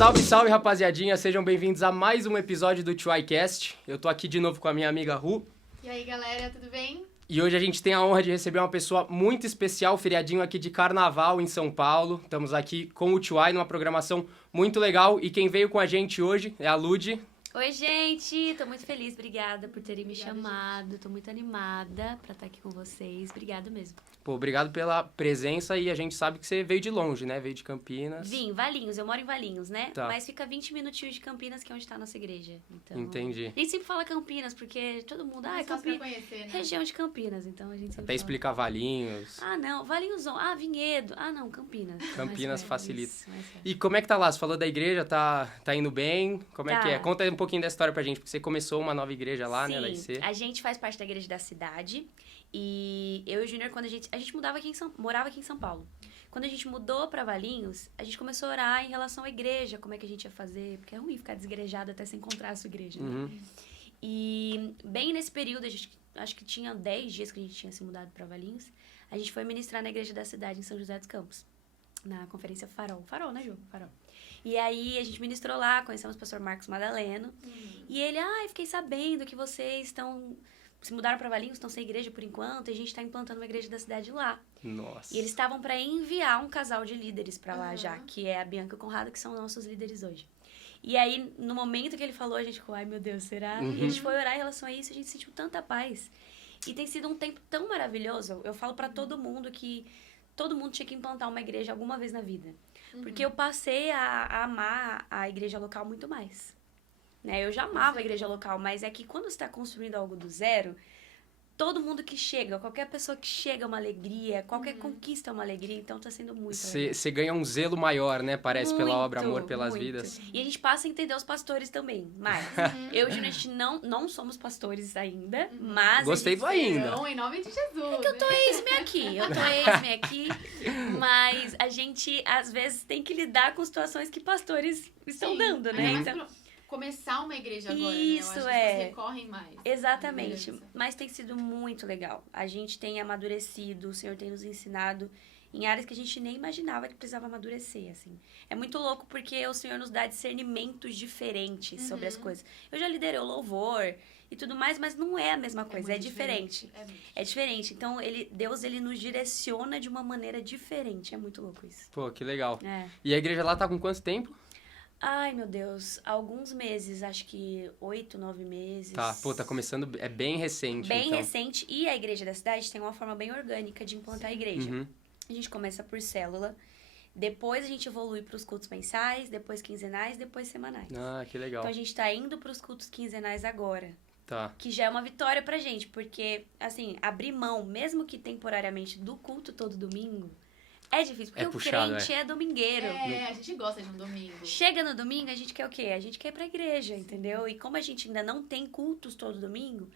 Salve, salve, rapaziadinha. Sejam bem-vindos a mais um episódio do TYcast. Eu tô aqui de novo com a minha amiga Ru. E aí, galera, tudo bem? E hoje a gente tem a honra de receber uma pessoa muito especial, feriadinho aqui de Carnaval em São Paulo. Estamos aqui com o TY numa programação muito legal. E quem veio com a gente hoje é a Lud. Oi, gente! Tô muito feliz, obrigada por terem me chamado. Tô muito animada pra estar aqui com vocês. Obrigada mesmo. Pô, obrigado pela presença e a gente sabe que você veio de longe, né? Veio de Campinas. Vim, Valinhos, eu moro em Valinhos, né? Tá. Mas fica 20 minutinhos de Campinas, que é onde tá a nossa igreja. Então, Entendi. a gente sempre fala Campinas, porque todo mundo, é Mais fácil pra Campinas. conhecer, né? Região de Campinas, então a gente sempre Até fala. explicar Valinhos. Ah, não, Valinhos, Vinhedo. Ah, não, Campinas. Campinas Mais facilita. isso, mais fácil. E como é que tá lá? Você falou da igreja, tá indo bem? Como é Tá. que é? Conta um pouquinho da história pra gente, porque você começou uma nova igreja lá, Sim, né? Da IC. a gente faz parte da igreja da cidade. E eu e o Júnior, quando a gente morava aqui em São Paulo. Quando a gente mudou pra Valinhos, a gente começou a orar em relação à igreja, como é que a gente ia fazer, porque é ruim ficar desgrejado até se encontrar a sua igreja, né? Uhum. E bem nesse período, acho que tinha 10 dias que a gente tinha se mudado pra Valinhos, a gente foi ministrar na igreja da cidade, em São José dos Campos, na conferência Farol. Farol, né, Ju? Farol. E aí a gente ministrou lá, conhecemos o pastor Marcos Madaleno, e ele, eu fiquei sabendo que vocês se mudaram para Valinhos, estão sem igreja por enquanto, e a gente está implantando uma igreja da cidade lá. Nossa. E eles estavam para enviar um casal de líderes para lá Uhum. já, que é a Bianca e o Conrado, que são nossos líderes hoje. E aí, no momento que ele falou, a gente ficou, ai meu Deus, será? Uhum. E a gente foi orar em relação a isso, a gente sentiu tanta paz. E tem sido um tempo tão maravilhoso, eu falo para todo mundo que todo mundo tinha que implantar uma igreja alguma vez na vida. Porque eu passei a amar a igreja local muito mais. Né? Eu já amava a igreja local, mas é que quando você está construindo algo do zero, todo mundo que chega, qualquer pessoa que chega é uma alegria, qualquer conquista é uma alegria, então tá sendo muito legal. Você ganha um zelo maior, né? Parece, pela obra, amor pelas muito. vidas. E a gente passa a entender os pastores também, mas eu e o Júnior, a gente não somos pastores ainda, mas... Gostei do ainda. Então, em nome de Jesus. É que eu tô ex-me aqui, mas a gente, às vezes, tem que lidar com situações que pastores estão dando, né? Ainda mais Então, pra começar uma igreja agora, Isso, né? Eu acho que é. as pessoas recorrem mais. exatamente, Liderança. mas tem sido muito legal. A gente tem amadurecido, o Senhor tem nos ensinado em áreas que a gente nem imaginava que precisava amadurecer, assim. É muito louco porque o Senhor nos dá discernimentos diferentes sobre as coisas. Eu já liderei o louvor e tudo mais, mas não é a mesma coisa, é muito diferente. É muito. É diferente. Então, Deus ele nos direciona de uma maneira diferente. É muito louco isso. Pô, que legal. É. E a igreja lá tá com quanto tempo? Ai, meu Deus. Alguns meses, acho que 8, 9 meses. Tá, pô, tá começando, é bem recente, Bem então. recente. E a igreja da cidade tem uma forma bem orgânica de implantar a igreja. Uhum. A gente começa por célula. Depois a gente evolui para os cultos mensais, depois quinzenais, depois semanais. Ah, que legal. Então a gente tá indo para os cultos quinzenais agora. Tá. Que já é uma vitória pra gente, porque, assim, abrir mão, mesmo que temporariamente, do culto todo domingo, é difícil. Porque É o puxado, crente é domingueiro. A gente gosta de um domingo. Chega no domingo, a gente quer o quê? A gente quer ir pra igreja, entendeu? E como a gente ainda não tem cultos todo domingo,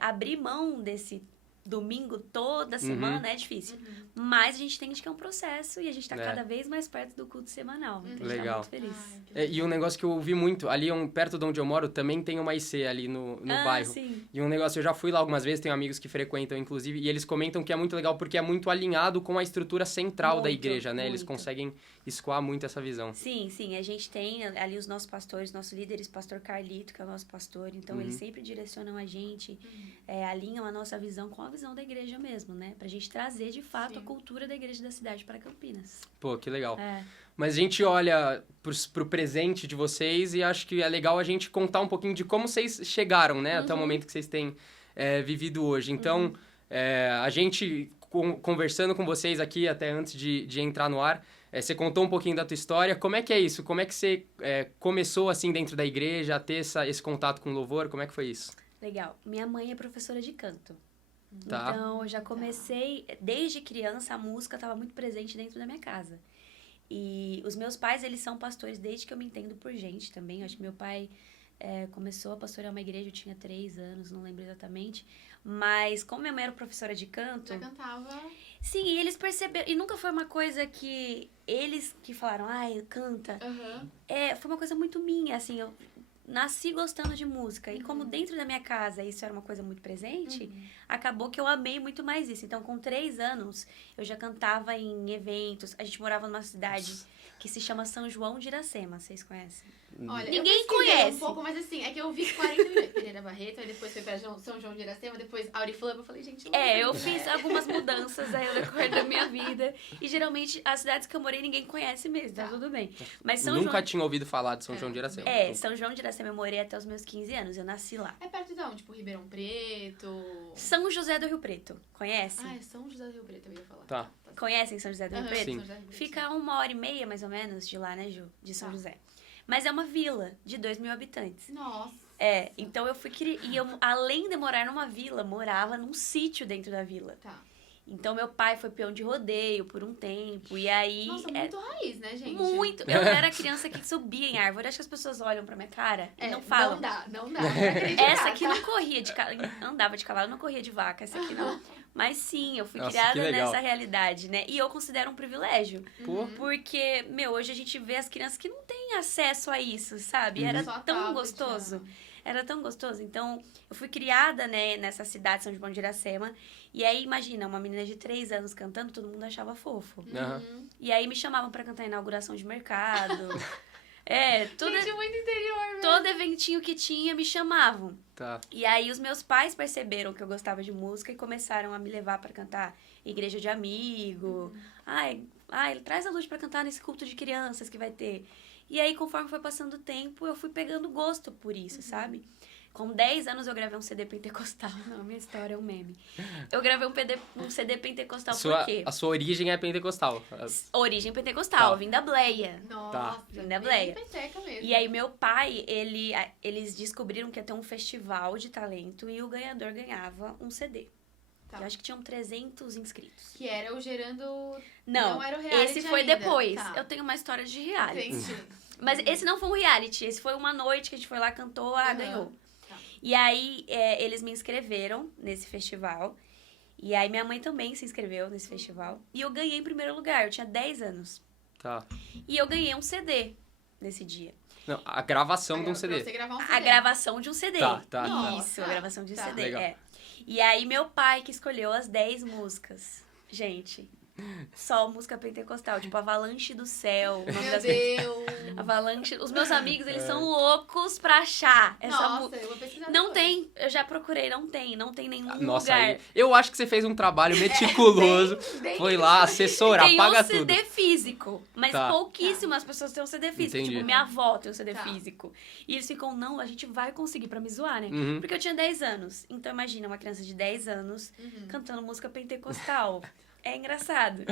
abrir mão desse domingo toda semana é difícil. Mas a gente entende que é um processo e a gente tá É. cada vez mais perto do culto semanal. Então a gente Legal. tá muito feliz. Ai, que É, e um negócio que eu ouvi muito, ali perto de onde eu moro, também tem uma IC ali no bairro. Sim. E um negócio, eu já fui lá algumas vezes, tenho amigos que frequentam, inclusive, e eles comentam que é muito legal porque é muito alinhado com a estrutura central da Muito, igreja, né? Eles muito. conseguem escoar muito essa visão. Sim, a gente tem ali os nossos pastores, nossos líderes, pastor Carlito, que é o nosso pastor, então eles sempre direcionam a gente, alinham a nossa visão com a visão da igreja mesmo, né? Pra gente trazer, de fato, a cultura da igreja da cidade para Campinas. Pô, que legal. É. Mas a gente olha pro presente de vocês e acho que é legal a gente contar um pouquinho de como vocês chegaram, né? Até o momento que vocês têm vivido hoje. Então, a gente, conversando com vocês aqui até antes de entrar no ar, você contou um pouquinho da tua história. Como é que é isso? Como é que você começou, assim, dentro da igreja, a ter esse contato com o louvor? Como é que foi isso? Legal. Minha mãe é professora de canto. Tá. Então, eu já comecei, desde criança, a música estava muito presente dentro da minha casa. E os meus pais, eles são pastores desde que eu me entendo por gente também. Eu acho que meu pai começou a pastorear uma igreja, eu tinha 3 anos, não lembro exatamente. Mas como minha mãe era professora de canto... Já cantava. Sim, e eles perceberam... E nunca foi uma coisa que eles que falaram, ai, canta. Aham. Foi uma coisa muito minha, assim, nasci gostando de música. E como dentro da minha casa isso era uma coisa muito presente, acabou que eu amei muito mais isso. Então, com 3 anos, eu já cantava em eventos. A gente morava numa cidade que se chama São João de Iracema. Vocês conhecem? Olha, Ninguém eu pesquisei conhece. um pouco, mas assim, é que eu vi 40 minutos. Pereira Barreto, aí depois foi pra São João de Iracema, depois Auriflama, eu falei, gente... Eu fiz algumas mudanças aí ao decorrer da minha vida. E geralmente, as cidades que eu morei, ninguém conhece mesmo, tá tudo bem. Mas São Nunca João... tinha ouvido falar de São João de Iracema. São João de Iracema eu morei até os meus 15 anos. Eu nasci lá. É perto de onde? Tipo, Ribeirão Preto... São José do Rio Preto. Conhece? Ah, é São José do Rio Preto, eu ia falar. Tá. Conhecem São José do Rio Aham, Preto? Sim. São José do Rio Preto. Fica a 1h30, mais ou menos, de lá, né, Ju? De São Tá. José. Mas é uma vila de 2.000 habitantes. Nossa. Então eu fui e eu, além de morar numa vila, morava num sítio dentro da vila. Tá. Então meu pai foi peão de rodeio por um tempo. E aí. Nossa, muito raiz, né, gente? Muito. Eu era criança que subia em árvore. Acho que as pessoas olham pra minha cara e não falam. Não dá. Não acreditar, Essa aqui tá? não corria de andava de cavalo, não corria de vaca, essa aqui não. Mas sim, eu fui Nossa, criada que legal. nessa realidade, né? E eu considero um privilégio. Pô, Porque, hoje a gente vê as crianças que não têm acesso a isso, sabe? Era Só tão tablet, gostoso. Era tão gostoso. Então, eu fui criada, né, nessa cidade, São João de Iracema. E aí, imagina, uma menina de 3 anos cantando, todo mundo achava fofo. aham. E aí me chamavam pra cantar inauguração de mercado. Tudo, Gente, muito interior, né? todo eventinho que tinha me chamavam. Tá. E aí os meus pais perceberam que eu gostava de música e começaram a me levar pra cantar igreja de amigo. Ai, traz a Luz pra cantar nesse culto de crianças que vai ter. E aí, conforme foi passando o tempo, eu fui pegando gosto por isso, sabe? Com 10 anos eu gravei um CD pentecostal. Não, minha história é um meme. Eu gravei um CD pentecostal por quê? A sua origem é pentecostal. Origem pentecostal, Tá. vim da Bleia. Nossa, Vim da bem Bleia. peteca mesmo. E aí meu pai, eles descobriram que ia ter um festival de talento e o ganhador ganhava um CD. Tá. Eu acho que tinham 300 inscritos. Que era o Gerando... Não, era o reality esse foi ainda. depois. Tá. Eu tenho uma história de reality. Entendi. Mas esse não foi um reality, esse foi uma noite que a gente foi lá, cantou, Aham. ganhou. Tá. E aí, eles me inscreveram nesse festival. E aí, minha mãe também se inscreveu nesse festival. E eu ganhei em primeiro lugar, eu tinha 10 anos. Tá. E eu ganhei um CD nesse dia. Não, a gravação de um Pra CD. você gravar um CD. A gravação de um CD. Tá. Isso, Nossa. a gravação de um Tá. CD, Legal. E aí, meu pai que escolheu as 10 músicas. Gente, só música pentecostal, tipo Avalanche do Céu. O nome Meu das Deus. Avalanche. Os meus amigos, eles são loucos pra achar essa Nossa, música. eu vou pesquisar Não depois. tem, eu já procurei, não tem nenhum Nossa, lugar. aí, eu acho que você fez um trabalho meticuloso. Bem Foi isso. lá, assessora, Tem apaga um CD tudo. físico, mas Tá. pouquíssimas pessoas têm um CD físico. Entendi. Tipo, minha avó tem um CD Tá. físico. E eles ficam, não, a gente vai conseguir pra me zoar, né? Uhum. Porque eu tinha 10 anos. Então, imagina uma criança de 10 anos cantando música pentecostal. É engraçado.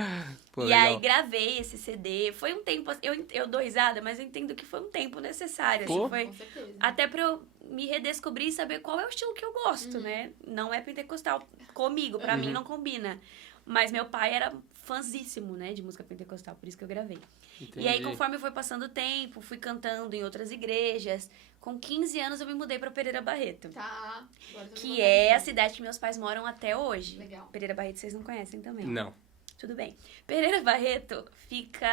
Pô, E legal. aí, gravei esse CD. Foi um tempo... Eu dou risada, mas eu entendo que foi um tempo necessário. Pô. Assim, foi Com certeza. até pra eu me redescobrir e saber qual é o estilo que eu gosto, né? Não é pentecostal comigo. Pra mim, não combina. Mas meu pai era fãzíssimo, né? De música pentecostal. Por isso que eu gravei. Entendi. E aí, conforme foi passando o tempo, fui cantando em outras igrejas. Com 15 anos, eu me mudei pra Pereira Barreto. Tá. Agora eu tô Que me é a lembrando. cidade que meus pais moram até hoje. Legal. Pereira Barreto vocês não conhecem também. Não. Tudo bem. Pereira Barreto fica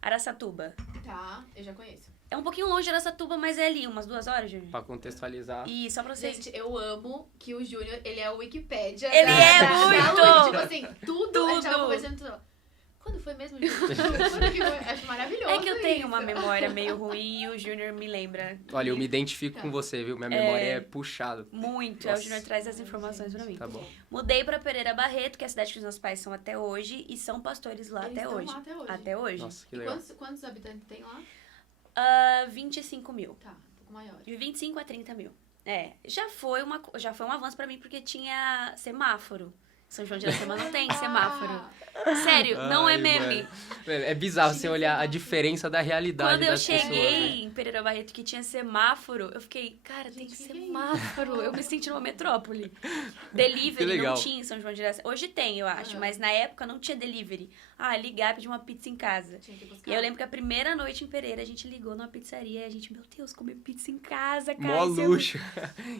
Araçatuba. Tá, eu já conheço. É um pouquinho longe de Araçatuba, mas é ali, umas 2 horas, Júnior. Pra contextualizar. E só pra vocês... Gente, eu amo que o Júnior, ele é o Wikipédia. Ele é da muito! Lu. Tipo assim, tudo. A gente tava Tudo. conversando tudo. Quando foi mesmo, Júnior? Quando que foi? Acho maravilhoso É que eu tenho isso. uma memória meio ruim e o Júnior me lembra Olha, eu me identifico Tá. com você, viu? Minha memória é puxada. muito. Nossa. O Júnior traz as informações pra mim. Tá bom. Mudei pra Pereira Barreto, que é a cidade que os meus pais são até hoje, e são pastores lá Eles até estão hoje. lá até hoje. Até hoje. Nossa, que E legal. quantos habitantes tem lá? 25 mil. Tá, um pouco maior. De 25 a 30 mil. Já foi um avanço pra mim, porque tinha semáforo. São João de Iracema não tem semáforo. Sério, não é Ai, meme. Velho, é bizarro você olhar a diferença da realidade Quando eu das pessoas. cheguei né? em Pereira Barreto que tinha semáforo, eu fiquei, cara, tem Gente, que é semáforo. Eu me senti numa metrópole. Que Delivery legal. não tinha em São João de Iracema. Hoje tem, eu acho, Aham. mas na época não tinha delivery. Ligar e pedir uma pizza em casa. Tinha que buscar. E eu lembro que a primeira noite em Pereira, a gente ligou numa pizzaria e a gente, meu Deus, comer pizza em casa, cara. Mó isso é luxo.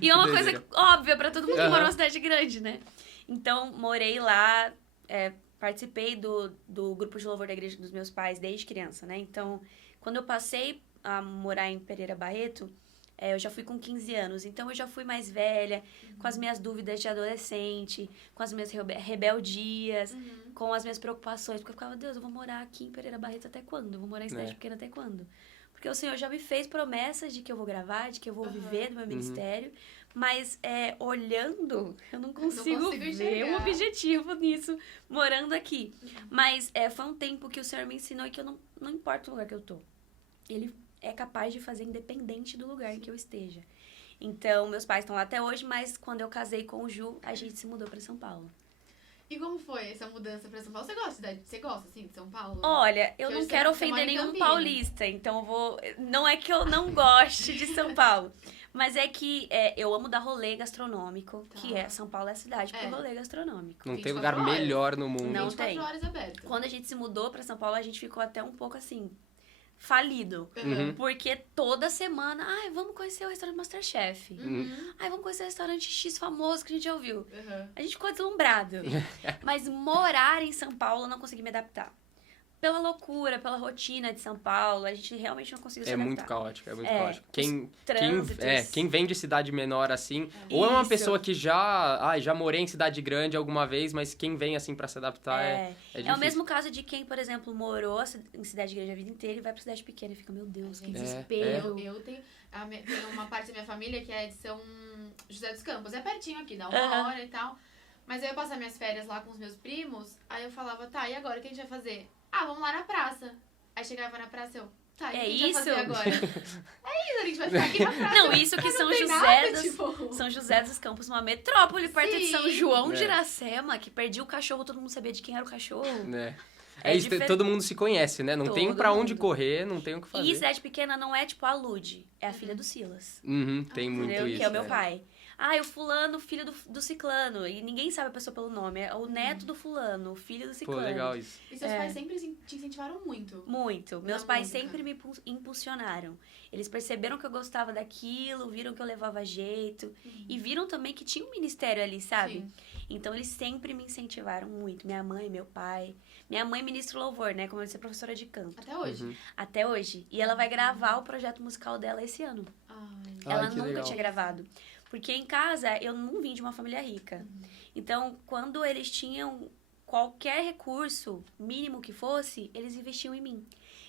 e é uma Que coisa doideira. óbvia pra todo mundo que Aham. mora numa cidade grande, né? Então, morei lá, participei do grupo de louvor da igreja dos meus pais desde criança, né? Então, quando eu passei a morar em Pereira Barreto, eu já fui com 15 anos, então eu já fui mais velha, com as minhas dúvidas de adolescente, com as minhas rebeldias, com as minhas preocupações, porque eu ficava, Deus, eu vou morar aqui em Pereira Barreto até quando? Eu vou morar em cidade pequena até quando? Porque o Senhor já me fez promessas de que eu vou gravar, de que eu vou viver do meu ministério, mas olhando, eu não consigo ver um objetivo nisso, morando aqui. Mas foi um tempo que o Senhor me ensinou que eu não importa o lugar que eu tô. Ele é capaz de fazer independente do lugar em que eu esteja. Então, meus pais estão lá até hoje, mas quando eu casei com o Ju, a gente se mudou para São Paulo. E como foi essa mudança pra São Paulo? Você gosta, assim, de São Paulo? Olha, eu não quero ofender nenhum paulista, então eu vou... Não é que eu não goste de São Paulo, mas é que eu amo dar rolê gastronômico, que São Paulo é a cidade pro rolê gastronômico. Não tem lugar melhor no mundo. Não tem. 24 horas aberto. Quando a gente se mudou pra São Paulo, a gente ficou até um pouco assim... falido. Porque toda semana, vamos conhecer o restaurante Masterchef. Vamos conhecer o restaurante X famoso que a gente já ouviu. A gente ficou deslumbrado. Mas morar em São Paulo, eu não consegui me adaptar. Pela loucura, pela rotina de São Paulo, a gente realmente não conseguiu se adaptar. É muito caótico. Trânsitos. Quem vem de cidade menor assim, ou é uma pessoa que já morei em cidade grande alguma vez, mas quem vem assim pra se adaptar é difícil. É o mesmo caso de quem, por exemplo, morou em cidade grande a vida inteira e vai pra cidade pequena e fica, meu Deus, que desespero. Eu tenho uma parte da minha família que é de São José dos Campos, é pertinho aqui, dá uma hora e tal. Mas eu ia passar minhas férias lá com os meus primos, aí eu falava, tá, e agora o que a gente vai fazer? Vamos lá na praça. Aí chegava na praça, e tá, e o que a gente vai fazer agora? A gente vai ficar aqui na praça. Não, isso que São José dos Campos, uma metrópole perto de São João de Iracema, que perdia o cachorro, todo mundo sabia de quem era o cachorro. É isso, todo mundo se conhece, né? Não tem pra onde correr, não tem o que fazer. E cidade pequena não é tipo a Lude, é a filha do Silas. Tem muito isso. Que é o meu pai. O fulano, filho do ciclano. E ninguém sabe a pessoa pelo nome. É o neto do fulano, o filho do ciclano. Pô, legal isso. E seus pais sempre te incentivaram muito? Muito. Meus pais sempre me impulsionaram. Eles perceberam que eu gostava daquilo, viram que eu levava jeito. E viram também que tinha um ministério ali, sabe? Sim. Então, eles sempre me incentivaram muito. Minha mãe, meu pai. Minha mãe ministra louvor, né? Como eu disse, é professora de canto. Até hoje? Até hoje. E ela vai gravar o projeto musical dela esse ano. Ela nunca tinha gravado. Porque em casa, eu não vim de uma família rica. Então, quando eles tinham qualquer recurso, mínimo que fosse, eles investiam em mim.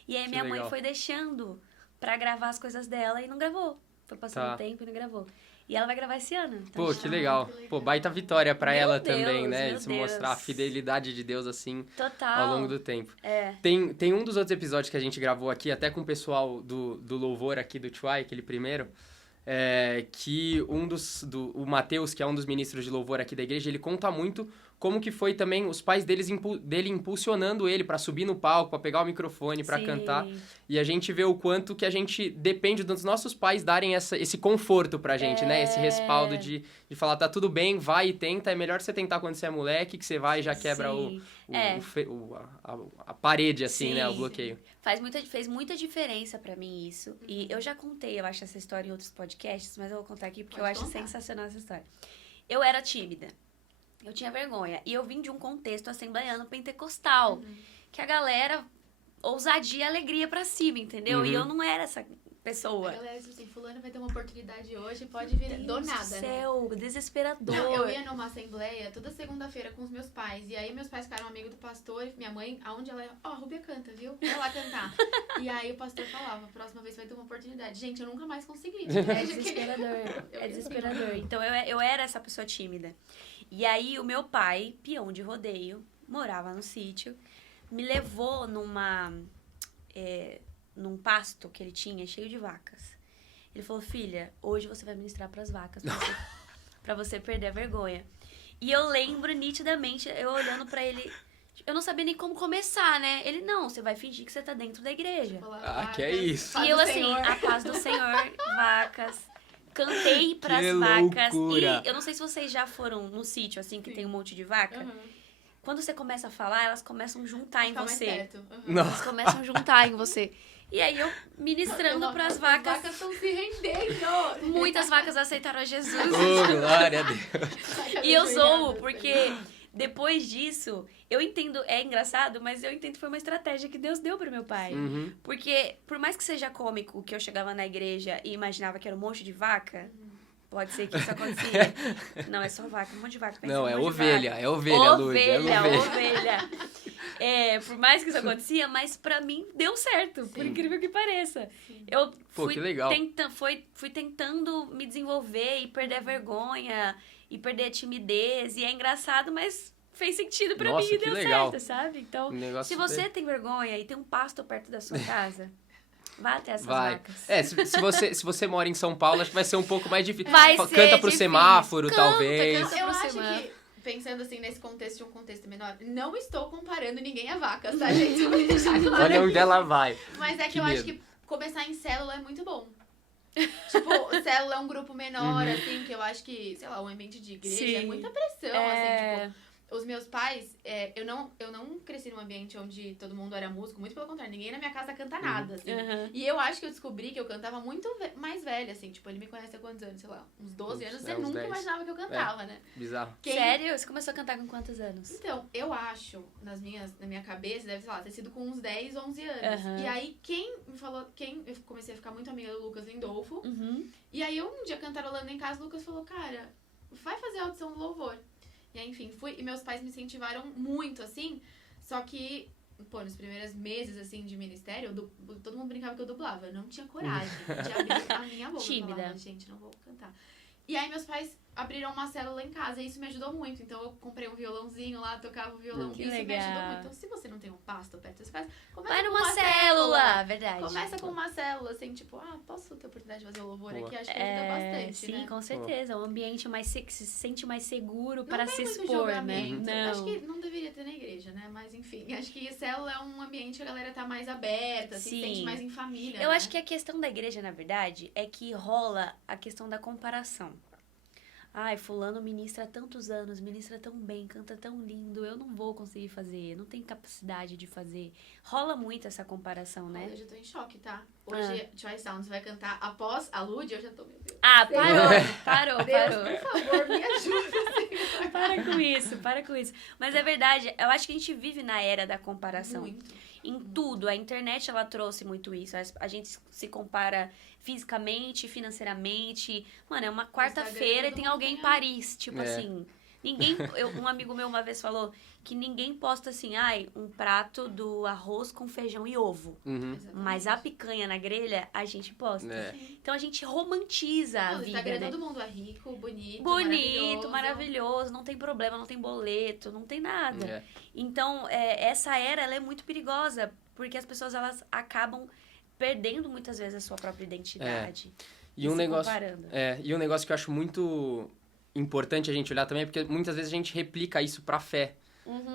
E aí, minha mãe foi deixando pra gravar as coisas dela e não gravou. Foi passando o tempo e não gravou. E ela vai gravar esse ano. Então, que legal. Pô, baita vitória pra ela também, né? Se mostrar a fidelidade de Deus, assim, ao longo do tempo. Tem um dos outros episódios que a gente gravou aqui, até com o pessoal do Louvor aqui do Chuai, aquele primeiro... que o Mateus, que é um dos ministros de louvor aqui da igreja, ele conta muito como que foi também os pais dele impulsionando ele pra subir no palco, pra pegar o microfone, pra cantar. E a gente vê o quanto que a gente depende dos nossos pais darem esse conforto pra gente, né? Esse respaldo de falar, tá tudo bem, vai e tenta. É melhor você tentar quando você é moleque, que você vai e já quebra a parede, assim, né? O bloqueio. Fez muita diferença pra mim isso. E eu já contei, eu acho, essa história em outros podcasts, mas eu vou contar aqui porque eu acho sensacional essa história. Eu era tímida. Eu tinha vergonha. E eu vim de um contexto assembleiano pentecostal. Que a galera, ousadia e alegria pra cima, entendeu? E eu não era essa pessoa. A galera disse assim, fulano vai ter uma oportunidade hoje, pode vir do nada, céu, né? Desesperador. Não, eu ia numa assembleia toda segunda-feira com os meus pais. E aí meus pais ficaram amigos do pastor, minha mãe, aonde ela ia, a Rúbia canta, viu? Vai lá cantar. E aí o pastor falava, próxima vez vai ter uma oportunidade. Gente, eu nunca mais consegui. É desesperador. É desesperador. Então eu era essa pessoa tímida. E aí o meu pai, peão de rodeio, morava no sítio, me levou num pasto que ele tinha, cheio de vacas. Ele falou, filha, hoje você vai ministrar pras vacas, pra você perder a vergonha. E eu lembro nitidamente, eu olhando pra ele, eu não sabia nem como começar, né? Ele, não, você vai fingir que você tá dentro da igreja. Que é isso. E eu assim, a paz do Senhor, vacas... Cantei pras vacas. Loucura. E eu não sei se vocês já foram no sítio, assim, que tem um monte de vaca. Quando você começa a falar, elas começam a juntar em você. Elas começam a juntar em você. E aí eu ministrando pras vacas. As vacas estão se rendendo. Muitas vacas aceitaram a Jesus. Oh, glória a Deus. E eu zoo, porque depois disso, eu entendo, é engraçado, mas eu entendo que foi uma estratégia que Deus deu pro meu pai. Porque, por mais que seja cômico que eu chegava na igreja e imaginava que era um monte de vaca, pode ser que isso acontecia. Não, é só vaca, um monte de vaca. Não, é um monte de ovelha, vaca. é ovelha, Lud, é Ovelha. Por mais que isso acontecia, mas pra mim deu certo, por incrível que pareça. Eu fui, que legal. Fui tentando me desenvolver e perder a vergonha e perder a timidez. E é engraçado, mas fez sentido pra mim e deu certo, sabe? Então, se você tem vergonha e tem um pasto perto da sua casa, vá até essas vacas. Se você mora em São Paulo, acho que vai ser um pouco mais difícil. Canta pro semáforo, talvez. Eu acho que, pensando assim, nesse contexto de um contexto menor, não estou comparando ninguém a vacas, tá, gente? Eu vou deixar claro. Olha onde ela vai. Mas é que eu acho que começar em célula é muito bom. Tipo, célula é um grupo menor, assim, que eu acho que, sei lá, o ambiente de igreja é muita pressão, assim, tipo... Os meus pais, eu não cresci num ambiente onde todo mundo era músico, muito pelo contrário, ninguém na minha casa canta nada, assim. E eu acho que eu descobri que eu cantava muito mais velha, assim, tipo, ele me conhece há quantos anos, sei lá, uns 12 anos, você nunca 10. imaginava que eu cantava, né? Bizarro. Sério? Você começou a cantar com quantos anos? Então, eu acho, na minha cabeça, deve, sei lá, ter sido com uns 10, 11 anos. E aí, eu comecei a ficar muito amiga do Lucas Lindolfo, e aí eu um dia cantarolando em casa, o Lucas falou, cara, vai fazer a audição do louvor. E aí, enfim, fui. E meus pais me incentivaram muito, assim. Só que, nos primeiros meses, assim, de ministério, todo mundo brincava que eu dublava. Eu não tinha coragem de abrir a minha boca. Tímida. Eu falava, gente, não vou cantar. E aí, meus pais abriram uma célula em casa e isso me ajudou muito. Então, eu comprei um violãozinho lá, tocava o violão. Que isso legal. me ajudou muito. Então, se você não tem um pasto perto da sua casa, vai numa célula. Verdade. Começa com uma célula, assim, tipo, posso ter a oportunidade de fazer o louvor aqui? Acho que ajuda bastante, sim, né? com certeza. Um ambiente mais se sente mais seguro Não para tem se muito expor, né? julgamento. Não. Acho que não deveria ter na igreja, né? Mas enfim, acho que célula é um ambiente que a galera tá mais aberta, se sente mais em família. Eu acho que a questão da igreja, na verdade, é que rola a questão da comparação. Ai, fulano ministra há tantos anos, ministra tão bem, canta tão lindo, eu não vou conseguir fazer, não tenho capacidade de fazer. Rola muito essa comparação, né? Eu já tô em choque, tá? Hoje, Try Sounds vai cantar após a Lud, eu já tô, meu Deus. Parou. Deus, por favor, me ajuda. Para com isso. Mas é verdade, eu acho que a gente vive na era da comparação. Muito. Em tudo. A internet, ela trouxe muito isso. A gente se compara fisicamente, financeiramente. Mano, é uma quarta-feira e tem alguém em Paris. Tipo assim, ninguém... um amigo meu uma vez falou que ninguém posta assim, um prato do arroz com feijão e ovo. Mas a picanha na grelha, a gente posta. Então a gente romantiza a vida, Instagram, né? todo mundo é rico, bonito, maravilhoso. Não tem problema, não tem boleto, não tem nada. Então, essa era, ela é muito perigosa, porque as pessoas, elas acabam perdendo muitas vezes a sua própria identidade. E um negócio que eu acho muito importante a gente olhar também é porque muitas vezes a gente replica isso pra fé.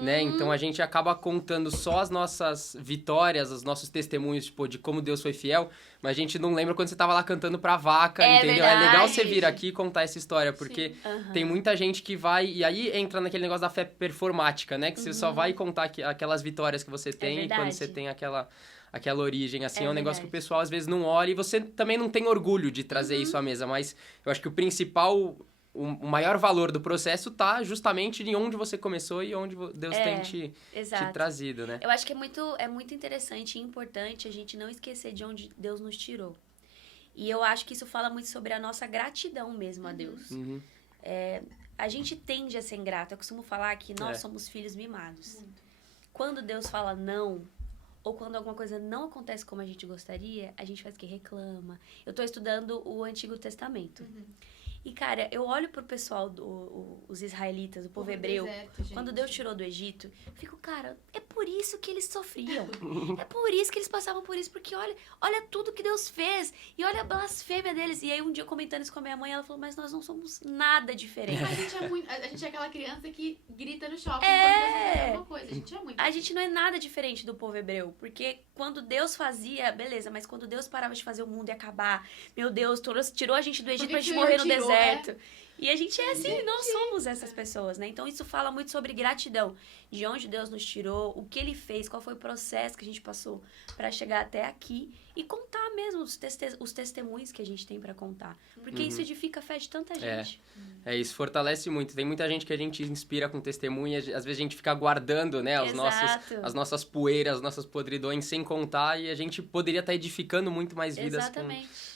Né? Então a gente acaba contando só as nossas vitórias, os nossos testemunhos, tipo, de como Deus foi fiel, mas a gente não lembra quando você tava lá cantando pra vaca, entendeu? Verdade. É legal você vir aqui e contar essa história, porque tem muita gente que vai, e aí entra naquele negócio da fé performática, né? Que você só vai contar aquelas vitórias que você tem quando você tem aquela origem, assim, é um negócio que o pessoal às vezes não olha, e você também não tem orgulho de trazer isso à mesa, mas eu acho que o principal... O maior valor do processo tá justamente em onde você começou e onde Deus tem te trazido, né? Eu acho que é muito interessante e importante a gente não esquecer de onde Deus nos tirou. E eu acho que isso fala muito sobre a nossa gratidão mesmo a Deus. A gente tende a ser ingrato. Eu costumo falar que nós somos filhos mimados. Quando Deus fala não, ou quando alguma coisa não acontece como a gente gostaria, a gente faz o quê? Reclama. Eu tô estudando o Antigo Testamento. E, cara, eu olho pro pessoal, os israelitas, o povo hebreu, quando Deus tirou do Egito, eu fico, cara, é por isso que eles sofriam. É por isso que eles passavam por isso, porque olha tudo que Deus fez, e olha a blasfêmia deles. E aí, um dia, comentando isso com a minha mãe, ela falou, mas nós não somos nada diferente. A gente é aquela criança que grita no shopping quando você alguma coisa. A gente não é nada diferente do povo hebreu, porque quando Deus fazia, beleza, mas quando Deus parava de fazer o mundo e acabar, meu Deus, tirou a gente do Egito pra gente morrer no deserto. deserto. E a gente é assim, nós somos essas pessoas, né? Então isso fala muito sobre gratidão, de onde Deus nos tirou, o que Ele fez, qual foi o processo que a gente passou para chegar até aqui e contar mesmo os testemunhos que a gente tem para contar, porque isso edifica a fé de tanta gente. Isso fortalece muito. Tem muita gente que a gente inspira com testemunha, às vezes a gente fica guardando, né, as nossas poeiras, as nossas podridões sem contar e a gente poderia estar edificando muito mais vidas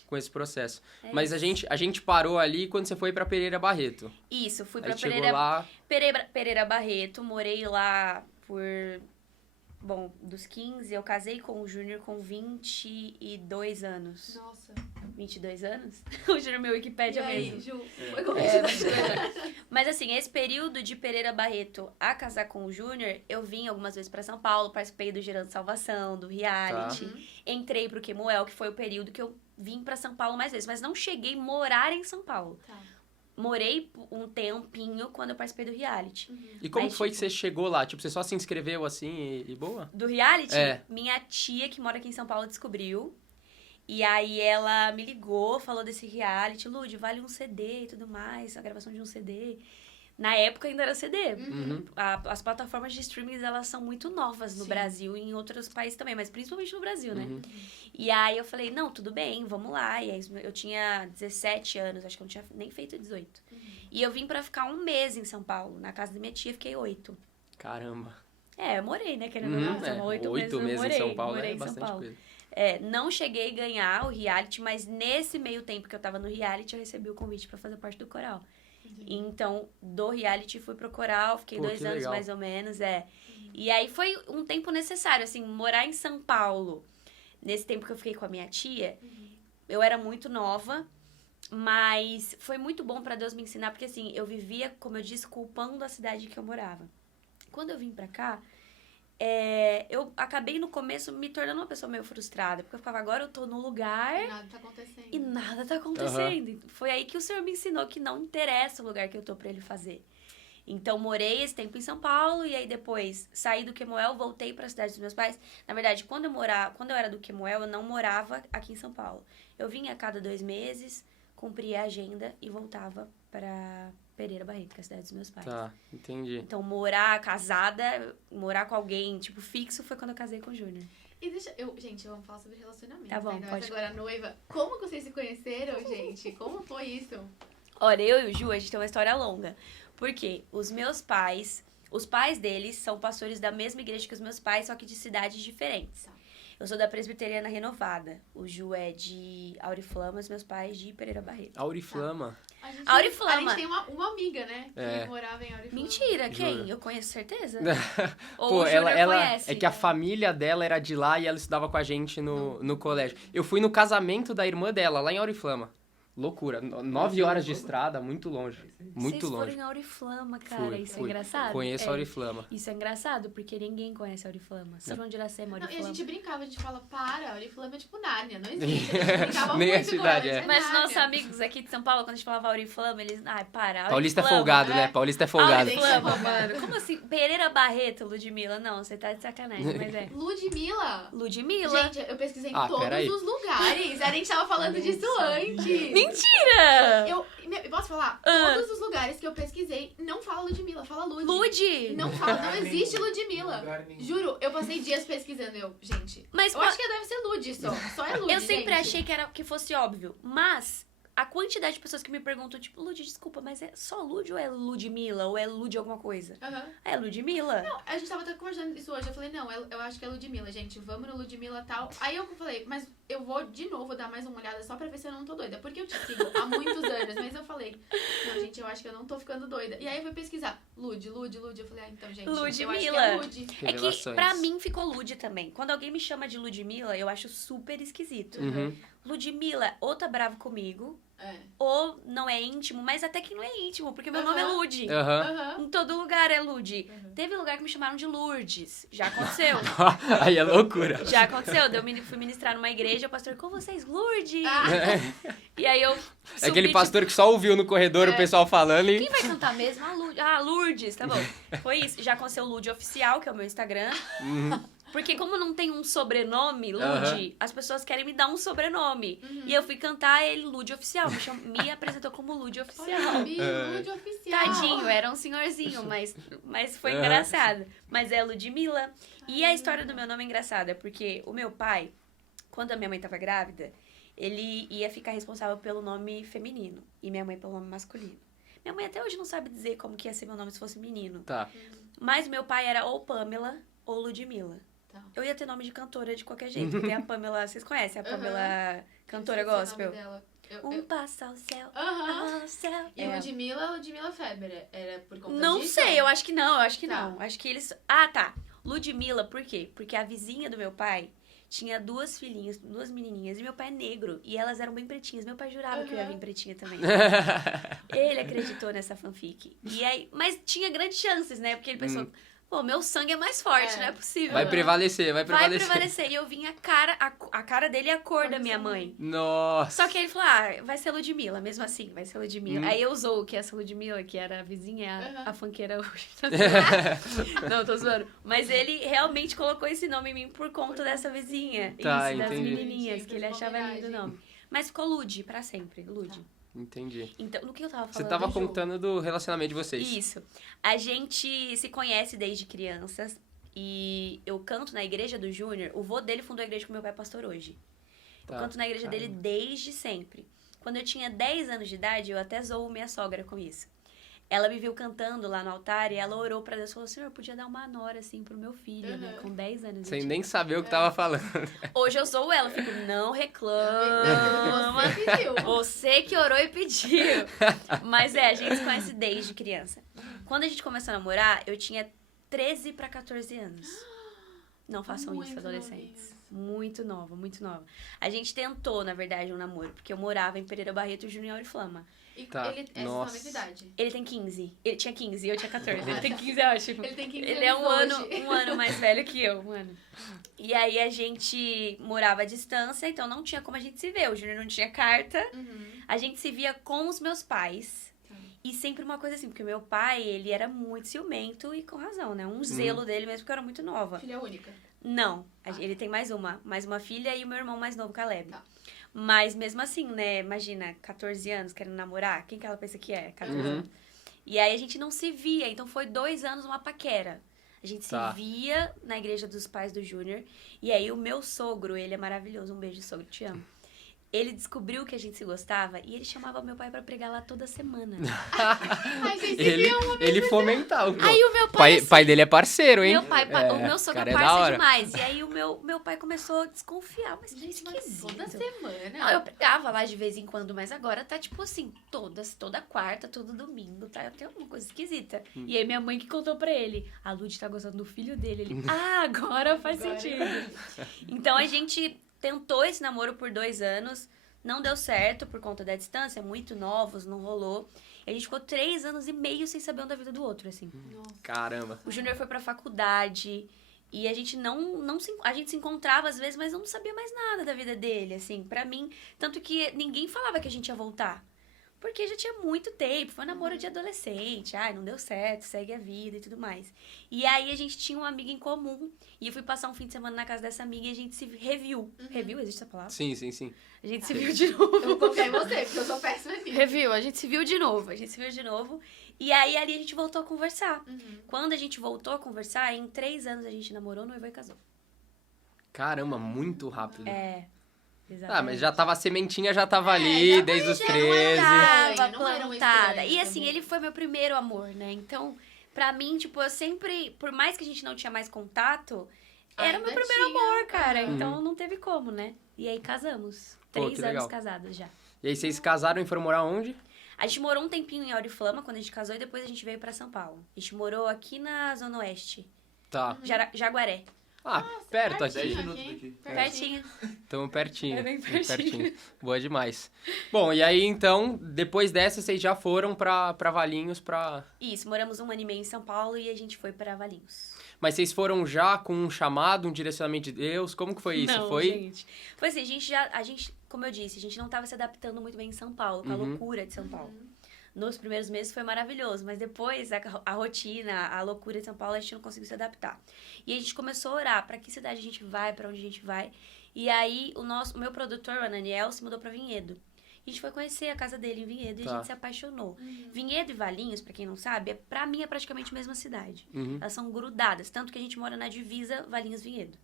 com esse processo. Mas isso. a gente parou ali quando você foi para Pereira Barreto. Isso, fui Aí pra chegou lá... Pereira Barreto, morei lá por... Bom, dos 15, eu casei com o Júnior com 22 anos. Nossa. 22 anos? O Júnior, meu Wikipédia E aí, mesmo. Ju? Foi com 22 anos. Mas assim, esse período de Pereira Barreto a casar com o Júnior, eu vim algumas vezes pra São Paulo, participei do Gerando Salvação, do reality. Entrei pro Quemuel, que foi o período que eu vim pra São Paulo mais vezes. Mas não cheguei a morar em São Paulo. Tá. Morei um tempinho quando eu participei do reality. E como foi que você chegou lá? Tipo, você só se inscreveu assim e boa? Do reality? É. Minha tia, que mora aqui em São Paulo, descobriu. E aí ela me ligou, falou desse reality. Lud, vale um CD e tudo mais, a gravação de um CD. Na época ainda era CD. As plataformas de streaming, elas são muito novas no Brasil e em outros países também, mas principalmente no Brasil, né? E aí eu falei, não, tudo bem, vamos lá. E aí eu tinha 17 anos, acho que eu não tinha nem feito 18. E eu vim pra ficar um mês em São Paulo. Na casa da minha tia, fiquei 8. Caramba. Eu morei, né? Querendo ou não, são 8 meses em São Paulo morei é em São bastante Paulo. coisa. Não cheguei a ganhar o reality, mas nesse meio tempo que eu tava no reality, eu recebi o convite pra fazer parte do coral. Então, do reality fui pro coral, fiquei 2 anos legal. mais ou menos, E aí foi um tempo necessário, assim, morar em São Paulo. Nesse tempo que eu fiquei com a minha tia, eu era muito nova, mas foi muito bom pra Deus me ensinar, porque assim, eu vivia, como eu disse, culpando a cidade que eu morava. Quando eu vim pra cá, eu acabei no começo me tornando uma pessoa meio frustrada, porque eu ficava, agora eu tô no lugar E nada tá acontecendo. e nada tá acontecendo. Foi aí que o Senhor me ensinou que não interessa o lugar que eu tô pra Ele fazer. Então, morei esse tempo em São Paulo e aí depois saí do Quemuel, voltei pra cidade dos meus pais. Na verdade, quando eu era do Quemuel, eu não morava aqui em São Paulo. Eu vinha a cada 2 meses, cumpria a agenda e voltava pra Pereira Barreto, que é a cidade dos meus pais. Tá, entendi. Então, morar casada, morar com alguém, tipo, fixo, foi quando eu casei com o Júnior. E gente, vamos falar sobre relacionamento. Tá bom, ainda pode. mais agora noiva. Como que vocês se conheceram, gente? Como foi isso? Olha, eu e o Ju, a gente tem uma história longa. Porque os pais deles são pastores da mesma igreja que os meus pais, só que de cidades diferentes. Eu sou da Presbiteriana Renovada. O Ju é de Auriflama, os meus pais de Pereira Barreto. Auriflama? Auriflama. A gente tem uma amiga, né? Que morava em Auriflama. Mentira, quem? Juro. Eu conheço certeza? Pô, Ou o Júnior ela conhece? é que a família dela era de lá e ela estudava com a gente no colégio. Eu fui no casamento da irmã dela, lá em Auriflama. Loucura. 9 horas de estrada, muito longe. Muito Vocês longe. foram em Auriflama, cara. Isso é Fui. engraçado. Conheço a Auriflama. Isso é engraçado, porque ninguém conhece a Auriflama. Vocês vão de Iracema, Não, e a Auriflama. gente brincava, a gente fala, para, Auriflama é tipo Nárnia, não existe. A gente brincava Nem a muito cidade, com ela, Mas Nárnia. nossos amigos aqui de São Paulo, quando a gente falava Auriflama, eles... Ai, para, Paulista é Auriflama, folgado, né? Paulista é folgado. Auriflama, mano. Como assim? Pereira Barreto, Ludmilla? Não, você tá de sacanagem, mas é. Ludmilla. Ludmilla. Gente, eu pesquisei em peraí. todos os lugares. A gente tava falando disso antes. Mentira! Eu posso falar? Todos os lugares que eu pesquisei, não fala Ludmilla, fala Lud. Lud! Não fala, não existe Ludmilla. Juro, eu passei dias pesquisando, gente. Mas Eu acho que deve ser Lud só é Lud, eu sempre gente. achei que fosse óbvio, mas a quantidade de pessoas que me perguntam, tipo, Lud, desculpa, mas é só Lud ou é Ludmilla? Ou é Lud alguma coisa? Aham. É Ludmilla? Não, a gente tava até conversando isso hoje. Eu falei, não, eu acho que é Ludmilla, gente. Vamos no Ludmilla e tal. Aí eu falei, mas eu vou de novo dar mais uma olhada só pra ver se eu não tô doida. Porque eu te sigo há muitos anos. Mas eu falei, não, gente, eu acho que eu não tô ficando doida. E aí eu fui pesquisar. Lud. Eu falei, então, gente, eu acho que Ludmilla. é Lud. É que Revelações. pra mim ficou Lud também. Quando alguém me chama de Ludmilla, eu acho super esquisito. Uhum. Ludmilla, ou tá bravo comigo, É. ou não é íntimo, mas até que não é íntimo, porque meu nome é Aham. Lud. Aham. Aham. Em todo lugar é Lud. Teve lugar que me chamaram de Lourdes. Já aconteceu. Aí é loucura. Já aconteceu. Fui ministrar numa igreja, o pastor, com vocês, Lourdes. Ah. E aí eu É subi, aquele tipo, pastor que só ouviu no corredor o pessoal falando e... quem vai cantar mesmo? Lourdes. Ah, Lourdes, tá bom. Foi isso. Já aconteceu o Lud Oficial, que é o meu Instagram. Porque como não tem um sobrenome, Lud, as pessoas querem me dar um sobrenome. E eu fui cantar ele, Lud Oficial. Me apresentou como Lud Oficial. Lud Oficial. Tadinho, era um senhorzinho, mas foi engraçado. Mas é Ludmilla. E a história do meu nome é engraçada, porque o meu pai, quando a minha mãe tava grávida, ele ia ficar responsável pelo nome feminino. E minha mãe pelo nome masculino. Minha mãe até hoje não sabe dizer como que ia ser meu nome se fosse menino. Tá. Mas meu pai era ou Pamela ou Ludmilla. Tá. Eu ia ter nome de cantora de qualquer jeito. Tem a Pamela, vocês conhecem a Pamela, cantora Eu esqueci o gospel? nome dela. Passo ao céu, ao céu. E Ludmilla Feber, era por conta Não disso? sei, eu acho que não, Tá. não. Acho que eles... Ah, tá. Ludmilla, por quê? Porque a vizinha do meu pai tinha 2 filhinhas, 2 menininhas, e meu pai é negro, e elas eram bem pretinhas. Meu pai jurava que eu ia vir pretinha também. Ele acreditou nessa fanfic. E aí, mas tinha grandes chances, né? Porque ele pensou, pô, meu sangue é mais forte, não é possível. Vai prevalecer. Vai prevalecer. E eu vim a cara dele e a cor da minha mãe. Nossa. Só que ele falou, vai ser Ludmilla, mesmo assim, vai ser Ludmilla. Aí eu usou o que é essa Ludmilla, que era a vizinha, a funkeira hoje. Não, tô zoando. Mas ele realmente colocou esse nome em mim por conta dessa vizinha. Tá, Isso, das entendi. menininhas, que ele achava lindo o nome. Mas ficou Lud, pra sempre, Lud. Entendi. Então, no que eu tava falando? Você tava Ju? contando do relacionamento de vocês. Isso. A gente se conhece desde crianças e eu canto na igreja do Júnior. O vô dele fundou a igreja que meu pai é pastor hoje. Tá. Eu canto na igreja dele desde sempre. Quando eu tinha 10 anos de idade, eu até zoo minha sogra com isso. Ela me viu cantando lá no altar e ela orou pra Deus e falou, Senhor, podia dar uma nora, assim, pro meu filho, né? Com 10 anos. Sem nem saber o que tava falando. Hoje eu sou ela, fico, não reclama. Você pediu. Você que orou e pediu. Mas a gente se conhece desde criança. Quando a gente começou a namorar, eu tinha 13 pra 14 anos. Não façam isso, adolescentes. Muito nova, muito nova. A gente tentou, na verdade, um namoro, porque eu morava em Pereira Barreto, Júnior e Flama. E Tá. ele é sua mesma idade? Ele tem 15. Ele tinha 15 e eu tinha 14. Ele tem 15, eu acho. Ele tem 15 Ele é anos um ano mais velho que eu, mano. E aí a gente morava à distância, então não tinha como a gente se ver. O Júnior não tinha carta. A gente se via com os meus pais. E sempre uma coisa assim, porque o meu pai, ele era muito ciumento e com razão, né? Um zelo dele mesmo, porque eu era muito nova. Filha única? Não, ele tem mais uma filha e o meu irmão mais novo, Caleb. Tá. Mas mesmo assim, né, imagina, 14 anos querendo namorar, quem que ela pensa que é? 14 anos. E aí a gente não se via, então foi 2 anos uma paquera. A gente se via na igreja dos pais do Júnior, e aí o meu sogro, ele é maravilhoso, um beijo, sogro, te amo. Ele descobriu que a gente se gostava e ele chamava meu pai pra pregar lá toda semana. Ai, gente, se viu uma vez Ele fomentava. Aí o meu pai... Pai dele é parceiro, hein? O meu sogro é cara, da parça hora. demais. E aí o meu pai começou a desconfiar. Mas que esquisito. Toda semana. Não, eu pregava lá de vez em quando, mas agora tá tipo assim, toda quarta, todo domingo, tá? Tem alguma coisa esquisita. E aí minha mãe que contou pra ele, a Lud tá gostando do filho dele. Ele, agora faz sentido. Então a gente tentou esse namoro por 2 anos, não deu certo por conta da distância, muito novos, não rolou. E a gente ficou 3 anos e meio sem saber um da vida do outro, assim. Caramba. O Júnior foi pra faculdade e a gente a gente se encontrava às vezes, mas não sabia mais nada da vida dele, assim, pra mim. Tanto que ninguém falava que a gente ia voltar. Porque já tinha muito tempo, foi um namoro de adolescente, não deu certo, segue a vida e tudo mais. E aí a gente tinha uma amiga em comum, e eu fui passar um fim de semana na casa dessa amiga e a gente se reviu. Reviu, existe essa palavra? Sim. A gente se viu de novo. Eu vou confiar em você, porque eu sou péssima nisso. Reviu, a gente se viu de novo, E aí ali a gente voltou a conversar. Quando a gente voltou a conversar, em 3 anos a gente namorou, noivou e casou. Caramba, muito rápido. Exatamente. Mas a sementinha já tava ali, desde os 13. Tava Não era uma plantada. estranha E assim, também. ele foi meu primeiro amor, né? Então, pra mim, tipo, eu sempre... Por mais que a gente não tinha mais contato, era meu Ainda primeiro tinha. amor, cara. Então, não teve como, né? E aí, casamos. Pô, 3 que anos legal. casados já. E aí vocês casaram e foram morar onde? A gente morou um tempinho em Auriflama, quando a gente casou, e depois a gente veio pra São Paulo. A gente morou aqui na Zona Oeste. Tá. Jaguaré. Perto aqui. 10 minutos daqui. Pertinho. Tamo pertinho. É bem pertinho. Boa demais. Bom, e aí então, depois dessa, vocês já foram pra Valinhos pra... Isso, moramos 1 ano e meio em São Paulo e a gente foi pra Valinhos. Mas vocês foram já com um chamado, um direcionamento de Deus? Como que foi isso? Não, Foi? gente. Foi assim, a gente, como eu disse, a gente não tava se adaptando muito bem em São Paulo, com a loucura de São Paulo. Nos primeiros meses foi maravilhoso, mas depois a rotina, a loucura de São Paulo, a gente não conseguiu se adaptar. E a gente começou a orar, pra que cidade a gente vai, pra onde a gente vai. E aí, o meu produtor, o Ananiel, se mudou pra Vinhedo. A gente foi conhecer a casa dele em Vinhedo e a gente se apaixonou. Vinhedo e Valinhos, pra quem não sabe, pra mim é praticamente a mesma cidade. Elas são grudadas, tanto que a gente mora na divisa Valinhos-Vinhedo.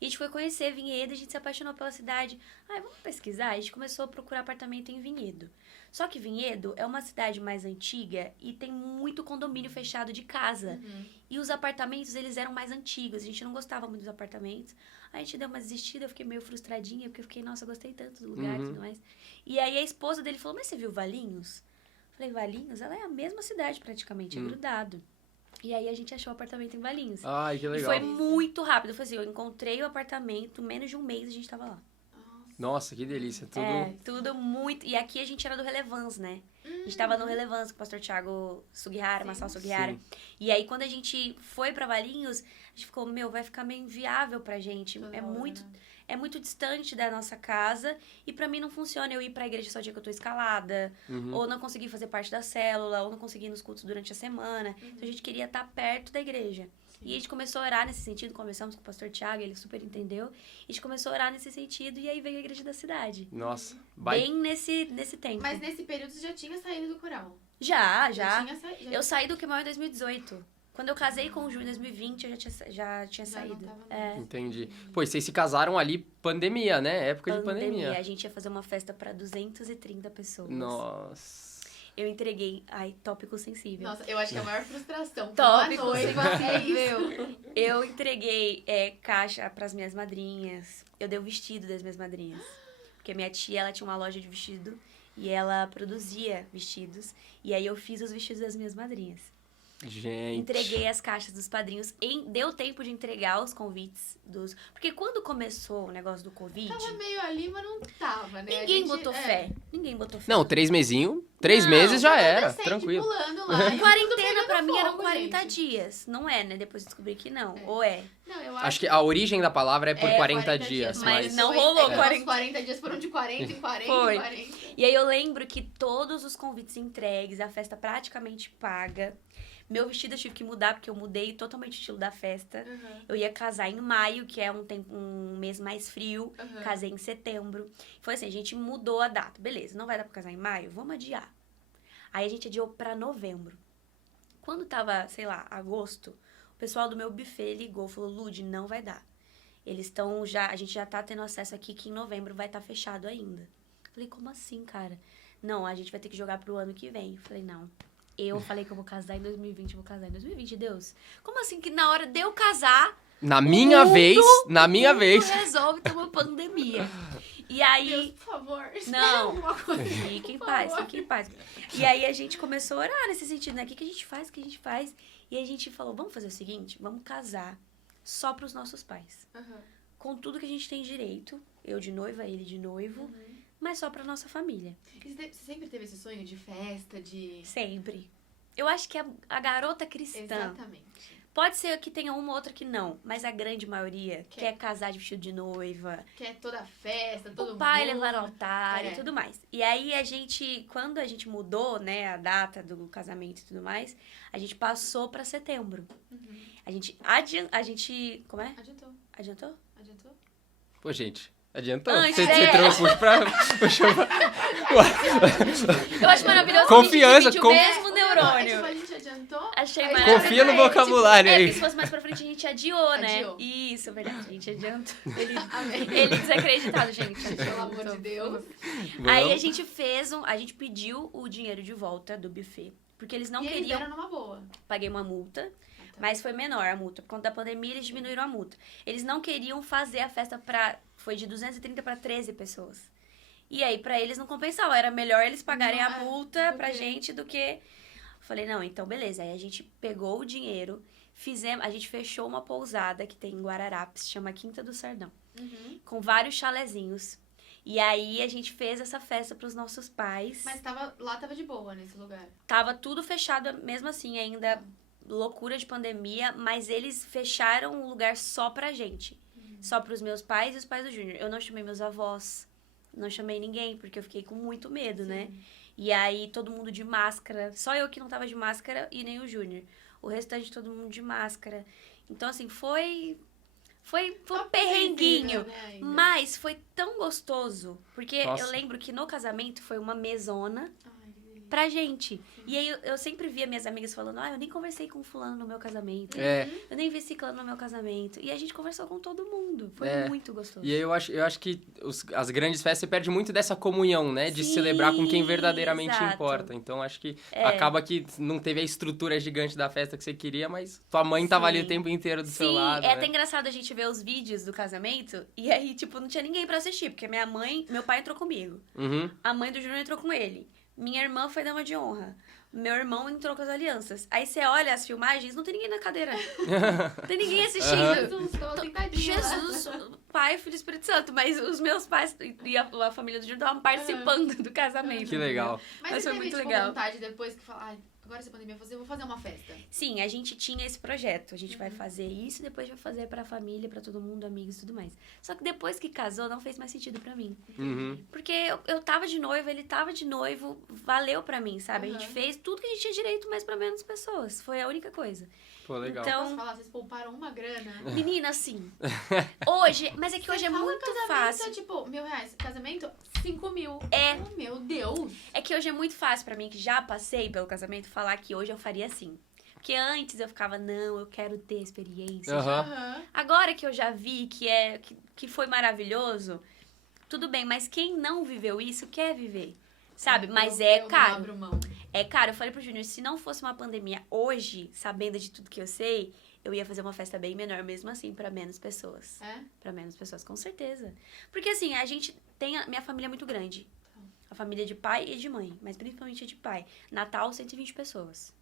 E a gente foi conhecer Vinhedo, a gente se apaixonou pela cidade. Vamos pesquisar? A gente começou a procurar apartamento em Vinhedo. Só que Vinhedo é uma cidade mais antiga e tem muito condomínio fechado de casa. E os apartamentos, eles eram mais antigos. A gente não gostava muito dos apartamentos. Aí a gente deu uma desistida, eu fiquei meio frustradinha, porque eu fiquei, nossa, eu gostei tanto do lugar e tudo mais. E aí a esposa dele falou, mas você viu Valinhos? Eu falei, Valinhos? Ela é a mesma cidade praticamente, é grudado. E aí a gente achou o apartamento em Valinhos. Ai, que legal. E foi muito rápido. Foi assim, eu encontrei o apartamento, menos de um mês a gente tava lá. Nossa, que delícia. Tudo muito... E aqui a gente era do Relevance, né? A gente tava no Relevance com o pastor Thiago Sugihara, Massal Sugihara. E aí, quando a gente foi pra Valinhos, a gente ficou, vai ficar meio inviável pra gente. É muito distante da nossa casa. E pra mim não funciona eu ir pra igreja só o dia que eu tô escalada. Ou não conseguir fazer parte da célula. Ou não conseguir ir nos cultos durante a semana. Então, a gente queria estar perto da igreja. E a gente começou a orar nesse sentido, conversamos com o pastor Thiago, ele super entendeu. A gente começou a orar nesse sentido e aí veio a igreja da cidade. Nossa. Bem nesse tempo. Mas nesse período você já tinha saído do coral? Já. Já. Eu saí do Queimão em 2018. Quando eu casei com o Ju em 2020, eu já tinha saído. Entendi. Pô, e vocês se casaram ali, pandemia, né? Época de pandemia. A gente ia fazer uma festa pra 230 pessoas. Nossa. Eu entreguei... tópico sensível. Nossa, eu acho que é a maior frustração. Tópico sensível. Eu entreguei caixa pras minhas madrinhas. Eu dei o vestido das minhas madrinhas. Porque minha tia, ela tinha uma loja de vestido. E ela produzia vestidos. E aí eu fiz os vestidos das minhas madrinhas. Gente. Entreguei as caixas dos padrinhos. Deu tempo de entregar os convites dos... Porque quando começou o negócio do Covid... Tava meio ali, mas não tava, né? Ninguém botou fé. Não, 3 mesinhos. 3 meses já era. Tranquilo. Lá, quarentena pra mim eram 40 dias. Não é, né? Depois descobri que não. Ou é? Não, eu acho que a origem da palavra é por 40 dias. Mas não rolou 40. Os 40 dias foram de 40 em 40 Foi. em 40. E aí eu lembro que todos os convites entregues, a festa praticamente paga. Meu vestido eu tive que mudar, porque eu mudei totalmente o estilo da festa. Eu ia casar em maio, que é um mês mais frio. Casei em setembro. Foi assim, a gente mudou a data. Beleza, não vai dar pra casar em maio? Vamos adiar. Aí a gente adiou pra novembro. Quando tava, sei lá, agosto, o pessoal do meu buffet ligou, falou, Lud, não vai dar. Eles estão a gente já tá tendo acesso aqui que em novembro vai estar fechado ainda. Falei, como assim, cara? Não, a gente vai ter que jogar pro ano que vem. Falei, não. Eu falei que eu vou casar em 2020, vou casar em 2020, Deus. Como assim que na hora de eu casar... Na minha vez, resolve ter uma pandemia. E aí... Deus, por favor. Não, fique em paz. E aí a gente começou a orar nesse sentido, né? O que a gente faz? E a gente falou, vamos fazer o seguinte, vamos casar só pros nossos pais. Com tudo que a gente tem direito, eu de noiva, ele de noivo, mas só pra nossa família. E você sempre teve esse sonho de festa, de... Sempre. Eu acho que a garota cristã... Exatamente. Pode ser que tenha uma ou outra que não, mas a grande maioria quer casar de vestido de noiva. Quer toda a festa, todo mundo. O pai levar ao altar e tudo mais. E aí quando a gente mudou, né, a data do casamento e tudo mais, a gente passou pra setembro. A gente, como é? Adiantou? Pô, gente, adiantou? Antes, Você trouxe pra... Eu acho maravilhoso Confiança, que a gente o mesmo neurônio. A gente adiantou? Achei Aí, maravilhoso. Confia no vocabulário aí. Porque se fosse mais pra frente, a gente adiou, né? Adiou. Isso, verdade, a gente adiantou. Ele desacreditado, gente. Pelo amor de Deus. Aí a gente pediu o dinheiro de volta do buffet. Porque eles não Eles queriam... deram numa boa. Paguei uma multa, mas foi menor a multa. Por conta da pandemia, eles diminuíram a multa. Eles não queriam fazer a festa foi de 230 para 13 pessoas. E aí, pra eles não compensava. Era melhor eles pagarem a multa pra gente do que... Falei, não, então beleza. Aí a gente pegou o dinheiro, a gente fechou uma pousada que tem em Guararapes, se chama Quinta do Sardão. Com vários chalezinhos. E aí a gente fez essa festa pros nossos pais. Mas lá tava de boa nesse lugar. Tava tudo fechado, mesmo assim, ainda loucura de pandemia, mas eles fecharam um lugar só pra gente. Só pros meus pais e os pais do Júnior. Eu não chamei meus avós, não chamei ninguém, porque eu fiquei com muito medo, né? E aí, todo mundo de máscara. Só eu que não tava de máscara e nem o Júnior. O restante, todo mundo de máscara. Então, assim, foi um perrenguinho. Né, Mas foi tão gostoso. Porque Nossa. eu lembro que no casamento foi uma mesona Ai, que delícia. pra gente. E aí eu sempre via minhas amigas falando, eu nem conversei com fulano no meu casamento. É. Eu nem vi ciclano no meu casamento. E a gente conversou com todo mundo. Foi É. muito gostoso. E aí eu acho que as grandes festas você perde muito dessa comunhão, né? De Sim, celebrar com quem verdadeiramente exato. importa. Então acho que É. acaba que não teve a estrutura gigante da festa que você queria, mas tua mãe tava ali o Sim. tempo inteiro do seu Sim, lado. é né? até engraçado a gente ver os vídeos do casamento. E aí, tipo, não tinha ninguém pra assistir. Porque meu pai entrou comigo. Uhum. A mãe do Júnior entrou com ele. Minha irmã foi dama de honra. Meu irmão entrou com as alianças. Aí você olha as filmagens, não tem ninguém na cadeira. Não tem ninguém assistindo. Jesus, tô sentadinha lá. Jesus, Pai, Filho e Espírito Santo. Mas os meus pais e a família do Júnior estavam participando do casamento. Que legal. Mas Mas você foi teve, muito tipo, legal. vontade depois que fala, agora essa pandemia eu vou fazer uma festa. Sim, a gente tinha esse projeto. A gente vai fazer isso e depois vai fazer pra família, pra todo mundo, amigos e tudo mais. Só que depois que casou, não fez mais sentido pra mim. Uhum. Porque eu tava de noiva, ele tava de noivo, valeu pra mim, sabe? A gente Uhum. fez tudo que a gente tinha direito, mas pra menos pessoas. Foi a única coisa. Pô, legal. Então- Posso falar, vocês pouparam uma grana. Menina, assim. Hoje, mas é que hoje é Fala, muito casamento fácil. é tipo, R$1.000. Casamento, 5.000. É. Oh, meu Deus. É que hoje é muito fácil pra mim, que já passei pelo casamento, falar que hoje eu faria assim. Porque antes eu ficava, não, eu quero ter experiência. Aham. Aham. Agora que eu já vi que foi maravilhoso, tudo bem, mas quem não viveu isso quer viver. Sabe? Mas Eu é não caro. abro mão. É caro. Eu falei pro Júnior, se não fosse uma pandemia hoje, sabendo de tudo que eu sei, eu ia fazer uma festa bem menor mesmo assim, pra menos pessoas. É? Pra menos pessoas, com certeza. Porque assim, a gente tem. Minha família é muito grande. A família de pai e de mãe, mas principalmente a de pai. Natal, 120 pessoas.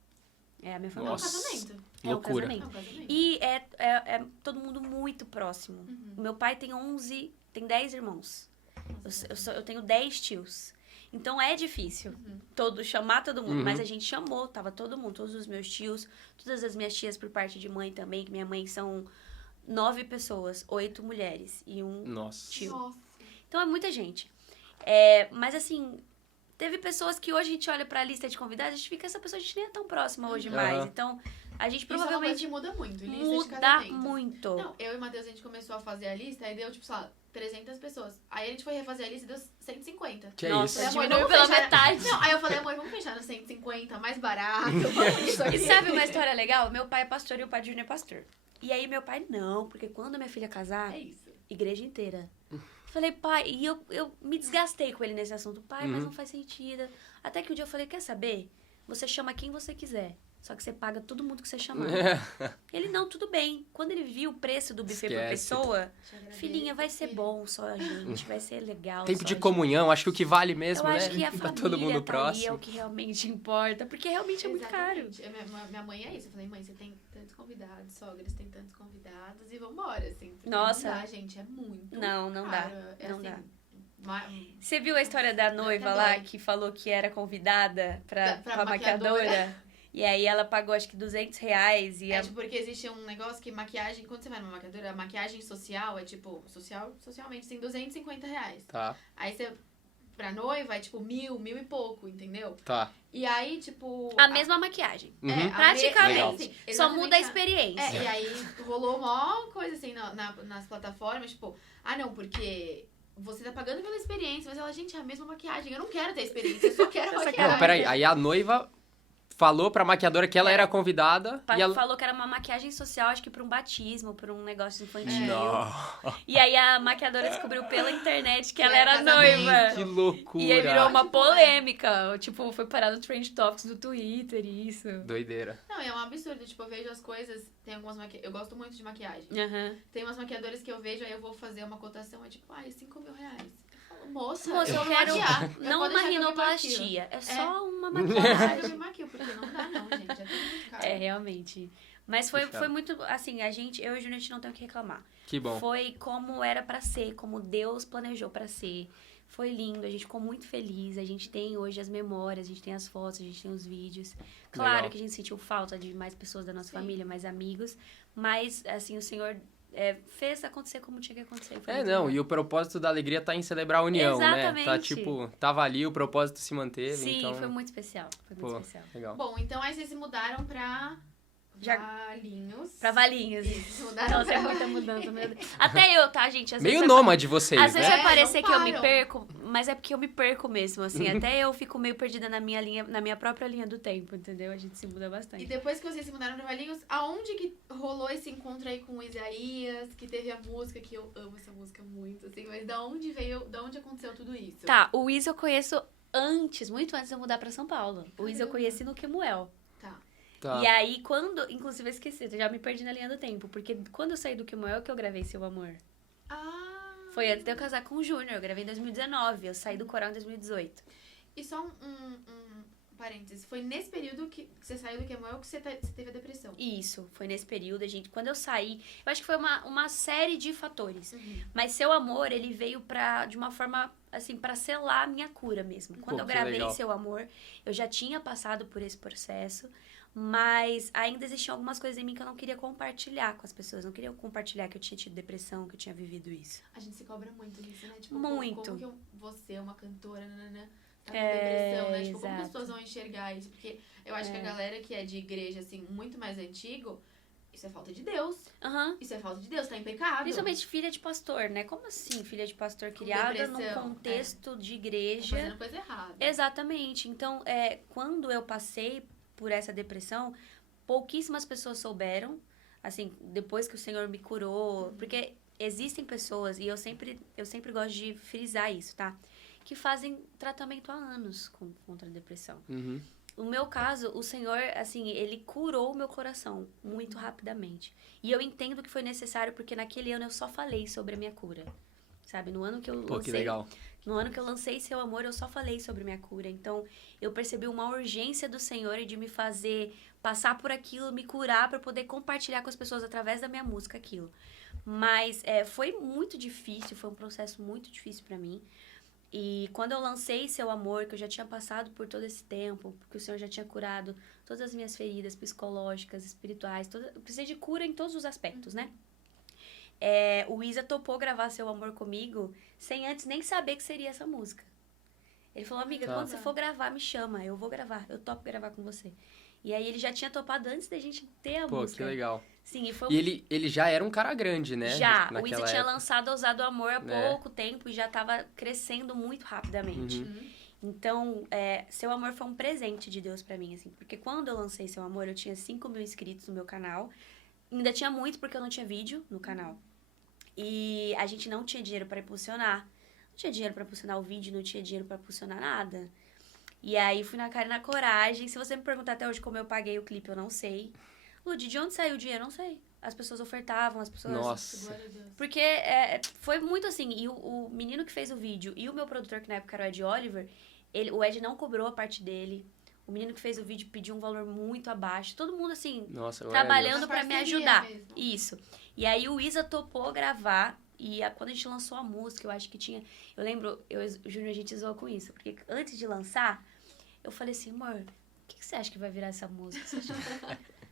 É a minha É um família. Nossa. casamento. É um Loucura. casamento. É um casamento. E é todo mundo muito próximo. Uhum. O meu pai tem 10 irmãos. Eu tenho 10 tios. Então é difícil chamar todo mundo. Uhum. Mas a gente chamou, tava todo mundo, todos os meus tios, todas as minhas tias por parte de mãe também, que minha mãe são 9 pessoas, 8 mulheres e um Nossa. tio. Nossa. Então é muita gente. Mas assim, teve pessoas que hoje a gente olha pra lista de convidados, a gente fica, essa pessoa a gente nem é tão próxima hoje mais. Aham. Então, a gente Isso é uma coisa provavelmente que muda muito. Lista de muda casamento. muito. Não, eu e o Matheus, a gente começou a fazer a lista, aí deu, tipo, sei lá, 300 pessoas. Aí a gente foi refazer a lista e deu 150. Que Nossa, isso? Amor, diminuiu vamos pela fechar- metade. Não, aí eu falei, amor, vamos fechar no 150, mais barato. Vamos nisso aqui. E sabe uma história legal? Meu pai é pastor e o pai de Júnior é pastor. E aí meu pai, não, porque quando minha filha casar, É isso. igreja inteira. Falei, pai, e eu me desgastei com ele nesse assunto. Pai, mas não faz sentido. Até que um dia eu falei, quer saber? Você chama quem você quiser. Só que você paga todo mundo que você chamar. Ele, não, tudo bem. Quando ele viu o preço do buffet por Esquece. pessoa, Te agradeço, filhinha, vai ser filho. bom só a gente, vai ser legal. Tempo só de a gente. comunhão, acho que o que vale mesmo, Eu né? acho que a Pra família todo mundo tá ali, é próximo. o que realmente importa. Porque realmente é muito caro. Exatamente. Minha mãe é isso. Eu falei, mãe, você tem tantos convidados, sogras tem tantos convidados, e vambora, assim. Porque Nossa. Não dá, gente, é muito Não dá. caro. É Não assim, dá. ma- Você viu a história da noiva lá dói. que falou que era convidada pra Pra maquiadora? maquiadora. E aí ela pagou acho que R$200 e É tipo, porque existe um negócio que maquiagem, quando você vai numa maquiadora, a maquiagem social é tipo, socialmente tem R$250. Tá, Aí você, pra noiva, é tipo 1.000 e pouco, entendeu? tá. E aí, tipo... a mesma maquiagem. Uhum. a Praticamente. sim, Só exatamente muda a experiência. E aí rolou uma coisa assim nas plataformas, tipo, não, porque você tá pagando pela experiência, mas ela, gente, é a mesma maquiagem, eu não quero ter experiência, eu só quero Eu só maquiagem. Não, peraí. Aí a noiva falou pra maquiadora que ela era convidada e ela... Falou que era uma maquiagem social, acho que pra um batismo, pra um negócio infantil. Não. E aí a maquiadora descobriu pela internet que ela era era casamento. noiva. Que loucura. E aí virou uma Tipo, polêmica. Tipo, foi parar no Trend Topics do Twitter e isso. Doideira. Não, é um absurdo, tipo, eu vejo as coisas, tem algumas eu gosto muito de maquiagem. Aham. Tem umas maquiadoras que eu vejo, aí eu vou fazer uma cotação, é tipo, R$5.000. Eu falo, moça, Moça, eu vou quero maquiar. Eu não posso uma deixar que eu me rinoplastia, é só uma maquio. Eu maquiagem. me maquio, porque não dá não, gente, é tudo muito caro. É, realmente. Mas foi Puxado. muito, assim, eu e o Júnior, a gente não tem o que reclamar. Que bom. Foi como era pra ser, como Deus planejou pra ser. Foi lindo, a gente ficou muito feliz. A gente tem hoje as memórias, a gente tem as fotos, a gente tem os vídeos. Claro Legal. que a gente sentiu falta de mais pessoas da nossa Sim. família, mais amigos. Mas, assim, o Senhor fez acontecer como tinha que acontecer. E o propósito da alegria tá em celebrar a união, Exatamente. né? Tá tipo, tava ali, o propósito se manteve, Sim, então... foi muito especial. Foi muito especial. Legal. Bom, então aí vocês se mudaram pra... Valinhos. Pra Valinhos, isso. Mudaram Nossa, é muita mudança, meu Deus. Até eu, tá, gente? Às Meio vezes nômade vocês, às vezes né? vai parecer que eu me param. perco, mas é porque eu me perco mesmo, assim. Até eu fico meio perdida na minha própria linha do tempo, entendeu? A gente se muda bastante. E depois que vocês se mudaram pra Valinhos, aonde que rolou esse encontro aí com o Isaías, que teve a música, que eu amo essa música muito, assim, mas da onde aconteceu tudo isso? Tá, o Isa eu conheço muito antes de eu mudar pra São Paulo. O Isa eu conheci no Quemuel. Tá. E aí, inclusive eu esqueci, eu já me perdi na linha do tempo, porque quando eu saí do Quemuel que eu gravei Seu Amor. Foi antes de eu casar com o Júnior, eu gravei em 2019, eu saí do coral em 2018. E só um parênteses, foi nesse período que você saiu do Quemuel que você teve a depressão? Isso, foi nesse período, quando eu saí, eu acho que foi uma série de fatores, mas Seu Amor, ele veio de uma forma, assim, pra selar a minha cura mesmo. Quando eu gravei legal. Seu Amor, eu já tinha passado por esse processo, mas ainda existiam algumas coisas em mim que eu não queria compartilhar com as pessoas. Não queria compartilhar que eu tinha tido depressão, que eu tinha vivido isso. A gente se cobra muito nisso, né? Tipo, muito. Como que você, uma cantora, tá com depressão, né? Tipo, como que as pessoas vão enxergar isso? Porque eu acho que a galera que é de igreja, assim, muito mais antigo, isso é falta de Deus. Isso é falta de Deus, tá impecável. Principalmente filha de pastor, né? Como assim, filha de pastor criada num contexto de igreja? Tá fazendo coisa errada. Exatamente. Então, quando eu passei por essa depressão, pouquíssimas pessoas souberam, assim, depois que o Senhor me curou, porque existem pessoas, e eu sempre gosto de frisar isso, tá? Que fazem tratamento há anos contra a depressão. No meu caso, o Senhor, assim, ele curou o meu coração muito rapidamente. E eu entendo que foi necessário, porque naquele ano eu só falei sobre a minha cura. Sabe? No ano que eu lancei... que legal. No ano que eu lancei Seu Amor, eu só falei sobre minha cura. Então, eu percebi uma urgência do Senhor de me fazer passar por aquilo, me curar, para poder compartilhar com as pessoas através da minha música aquilo. Mas foi muito difícil, foi um processo muito difícil para mim. E quando eu lancei Seu Amor, que eu já tinha passado por todo esse tempo, porque o Senhor já tinha curado todas as minhas feridas psicológicas, espirituais, eu precisei de cura em todos os aspectos, né? O Isa topou gravar Seu Amor comigo sem antes nem saber que seria essa música. Ele falou, amiga, quando você for gravar, me chama, eu vou gravar, eu topo gravar com você. E aí ele já tinha topado antes da gente ter a música. Que legal. Sim, e foi ele já era um cara grande, né? Já, o Isa tinha lançado Ousado Amor há pouco tempo e já tava crescendo muito rapidamente. Então, Seu Amor foi um presente de Deus pra mim, assim. Porque quando eu lancei Seu Amor, eu tinha 5 mil inscritos no meu canal. Ainda tinha muito porque eu não tinha vídeo no canal. E a gente não tinha dinheiro pra impulsionar. Não tinha dinheiro pra impulsionar o vídeo, não tinha dinheiro pra impulsionar nada. E aí, fui na cara e na coragem. Se você me perguntar até hoje como eu paguei o clipe, eu não sei. Lud, de onde saiu o dinheiro? Eu não sei. As pessoas ofertavam, as pessoas... Nossa. Porque foi muito assim. E o menino que fez o vídeo e o meu produtor, que na época era o Ed Oliver, o Ed não cobrou a parte dele. O menino que fez o vídeo pediu um valor muito abaixo. Todo mundo, assim, trabalhando pra me ajudar. Mesmo. Isso. E aí, o Isa topou gravar. E quando a gente lançou a música, eu acho que tinha... Eu lembro, o Júnior, a gente zoou com isso. Porque antes de lançar, eu falei assim, amor, o que você acha que vai virar essa música?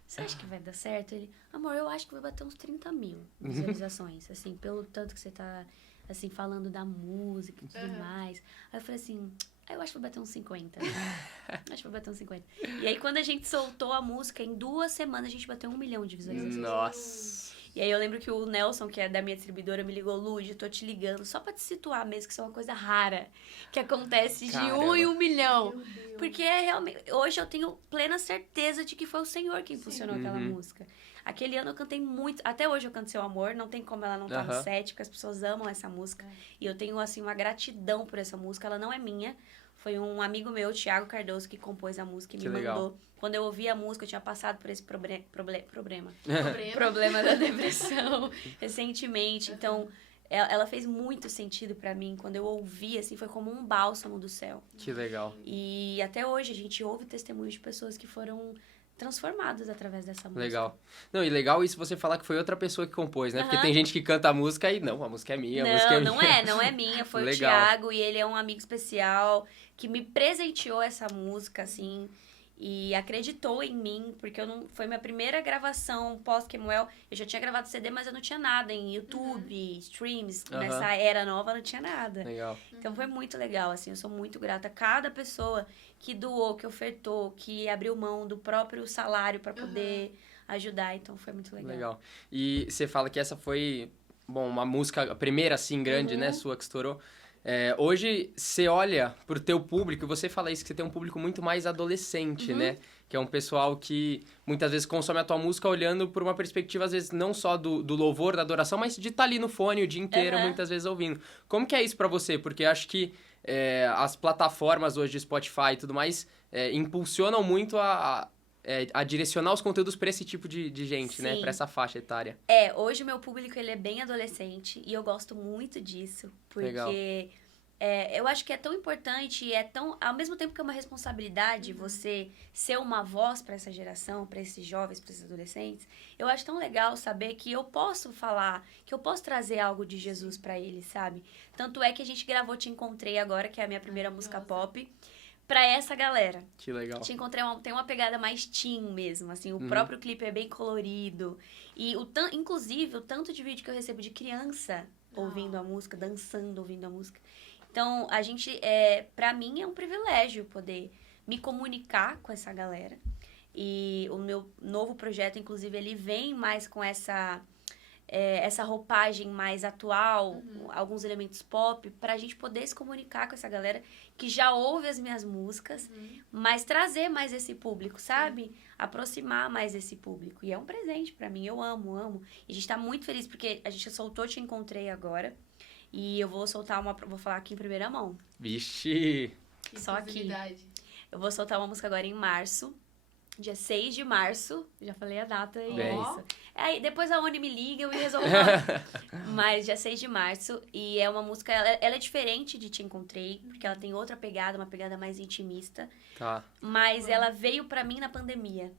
Você acha que vai dar certo? Ele, amor, eu acho que vai bater uns 30 mil visualizações. Assim, pelo tanto que você tá, assim, falando da música e tudo mais. Aí eu falei assim... eu acho que vai bater uns 50. Acho que vai bater uns 50. E aí, quando a gente soltou a música, em 2 semanas, a gente bateu 1 milhão de visualizações. Nossa! E aí, eu lembro que o Nelson, que é da minha distribuidora, me ligou, Lud, eu tô te ligando, só pra te situar mesmo, que isso é uma coisa rara, que acontece de 1 em 1 milhão. Porque realmente, hoje eu tenho plena certeza de que foi o Senhor que impulsionou aquela música. Aquele ano eu cantei muito, até hoje eu canto Seu Amor, não tem como ela não estar no set, porque as pessoas amam essa música. E eu tenho, assim, uma gratidão por essa música, ela não é minha. Foi um amigo meu, Thiago Cardoso, que compôs a música e me mandou. Quando eu ouvi a música, eu tinha passado por esse problema da depressão recentemente. Então, ela fez muito sentido pra mim. Quando eu ouvi, assim, foi como um bálsamo do céu. Que legal. E até hoje a gente ouve testemunhos de pessoas que foram transformadas através dessa música. Legal. Não, e legal isso você falar que foi outra pessoa que compôs, né? Porque tem gente que canta a música e não, a música é minha, a música é minha. Não é minha, foi Legal. o Thiago e ele é um amigo especial que me presenteou essa música, assim. e acreditou em mim, porque eu não, foi minha primeira gravação pós-Kemuel. Eu já tinha gravado CD, mas eu não tinha nada em YouTube, streams. Nessa era nova, não tinha nada. Legal. Então foi muito legal, assim, eu sou muito grata a cada pessoa que doou, que ofertou, que abriu mão do próprio salário para poder ajudar, então foi muito legal. Legal. E você fala que essa foi, bom, uma música, a primeira assim grande, né, sua que estourou. Hoje, você olha pro teu público, e você fala isso, que você tem um público muito mais adolescente, né? Que é um pessoal que muitas vezes consome a tua música olhando por uma perspectiva, às vezes, não só do louvor, da adoração, mas de estar ali no fone o dia inteiro, muitas vezes ouvindo. Como que é isso pra você? Porque acho que as plataformas hoje de Spotify e tudo mais impulsionam muito a direcionar os conteúdos para esse tipo de gente, né? Para essa faixa etária. Hoje o meu público ele é bem adolescente e eu gosto muito disso, porque Legal. Eu acho que é tão importante e é tão, ao mesmo tempo que é uma responsabilidade você ser uma voz para essa geração, para esses jovens, para esses adolescentes, eu acho tão legal saber que eu posso falar, que eu posso trazer algo de Jesus para eles, sabe? Tanto é que a gente gravou Te Encontrei agora, que é a minha primeira música pop, pra essa galera. Que legal. Te Encontrei tem uma pegada mais teen mesmo, assim, o próprio clipe é bem colorido. E inclusive, o tanto de vídeo que eu recebo de criança ouvindo a música, dançando, ouvindo a música. Então, a gente, pra mim, é um privilégio poder me comunicar com essa galera. E o meu novo projeto, inclusive, ele vem mais com essa roupagem mais atual, alguns elementos pop, pra gente poder se comunicar com essa galera que já ouve as minhas músicas, mas trazer mais esse público, sabe? Aproximar mais esse público. E é um presente pra mim, eu amo. E a gente tá muito feliz porque a gente soltou Te Encontrei agora e eu vou soltar vou falar aqui em primeira mão. Vixe! Só aqui. Eu vou soltar uma música agora em março. Dia 6 de março, já falei a data e é isso. Aí depois a Oni me liga, eu resolvo. Mas dia 6 de março, e é uma música, ela é diferente de Te Encontrei, porque ela tem outra pegada, uma pegada mais intimista. Tá. Mas ela veio pra mim na pandemia,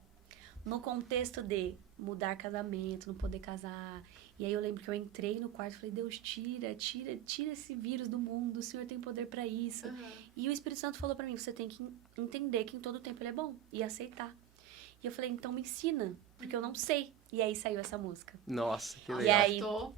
no contexto de mudar casamento, não poder casar. E aí eu lembro que eu entrei no quarto e falei, Deus, tira esse vírus do mundo, o Senhor tem poder pra isso. E o Espírito Santo falou pra mim, você tem que entender que em todo tempo ele é bom e aceitar. E eu falei, então me ensina, porque eu não sei. E aí saiu essa música. Nossa, que legal.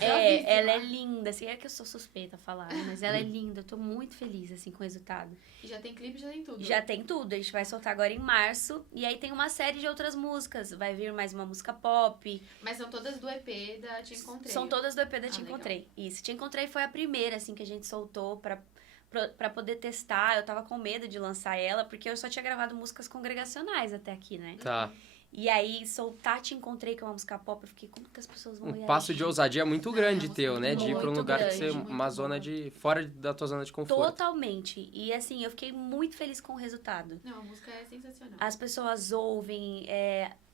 E aí, ela é linda, assim, é que eu sou suspeita a falar, né? Mas ela é linda, eu tô muito feliz, assim, com o resultado. E já tem clipe, já tem tudo. Já tem tudo, a gente vai soltar agora em março. E aí tem uma série de outras músicas, vai vir mais uma música pop. Mas são todas do EP da Te Encontrei. São todas do EP da Te legal. Encontrei. Isso, Te Encontrei foi a primeira, assim, que a gente soltou pra poder testar. Eu tava com medo de lançar ela, porque eu só tinha gravado músicas congregacionais até aqui, né? Tá. E aí, soltar Te Encontrei, que é uma música pop, eu fiquei, como que as pessoas vão reagir? Um passo de ousadia muito grande teu, né? De ir pra um lugar grande, que você... Uma zona fora da tua zona de conforto. Totalmente. E assim, eu fiquei muito feliz com o resultado. Não, a música é sensacional. As pessoas ouvem,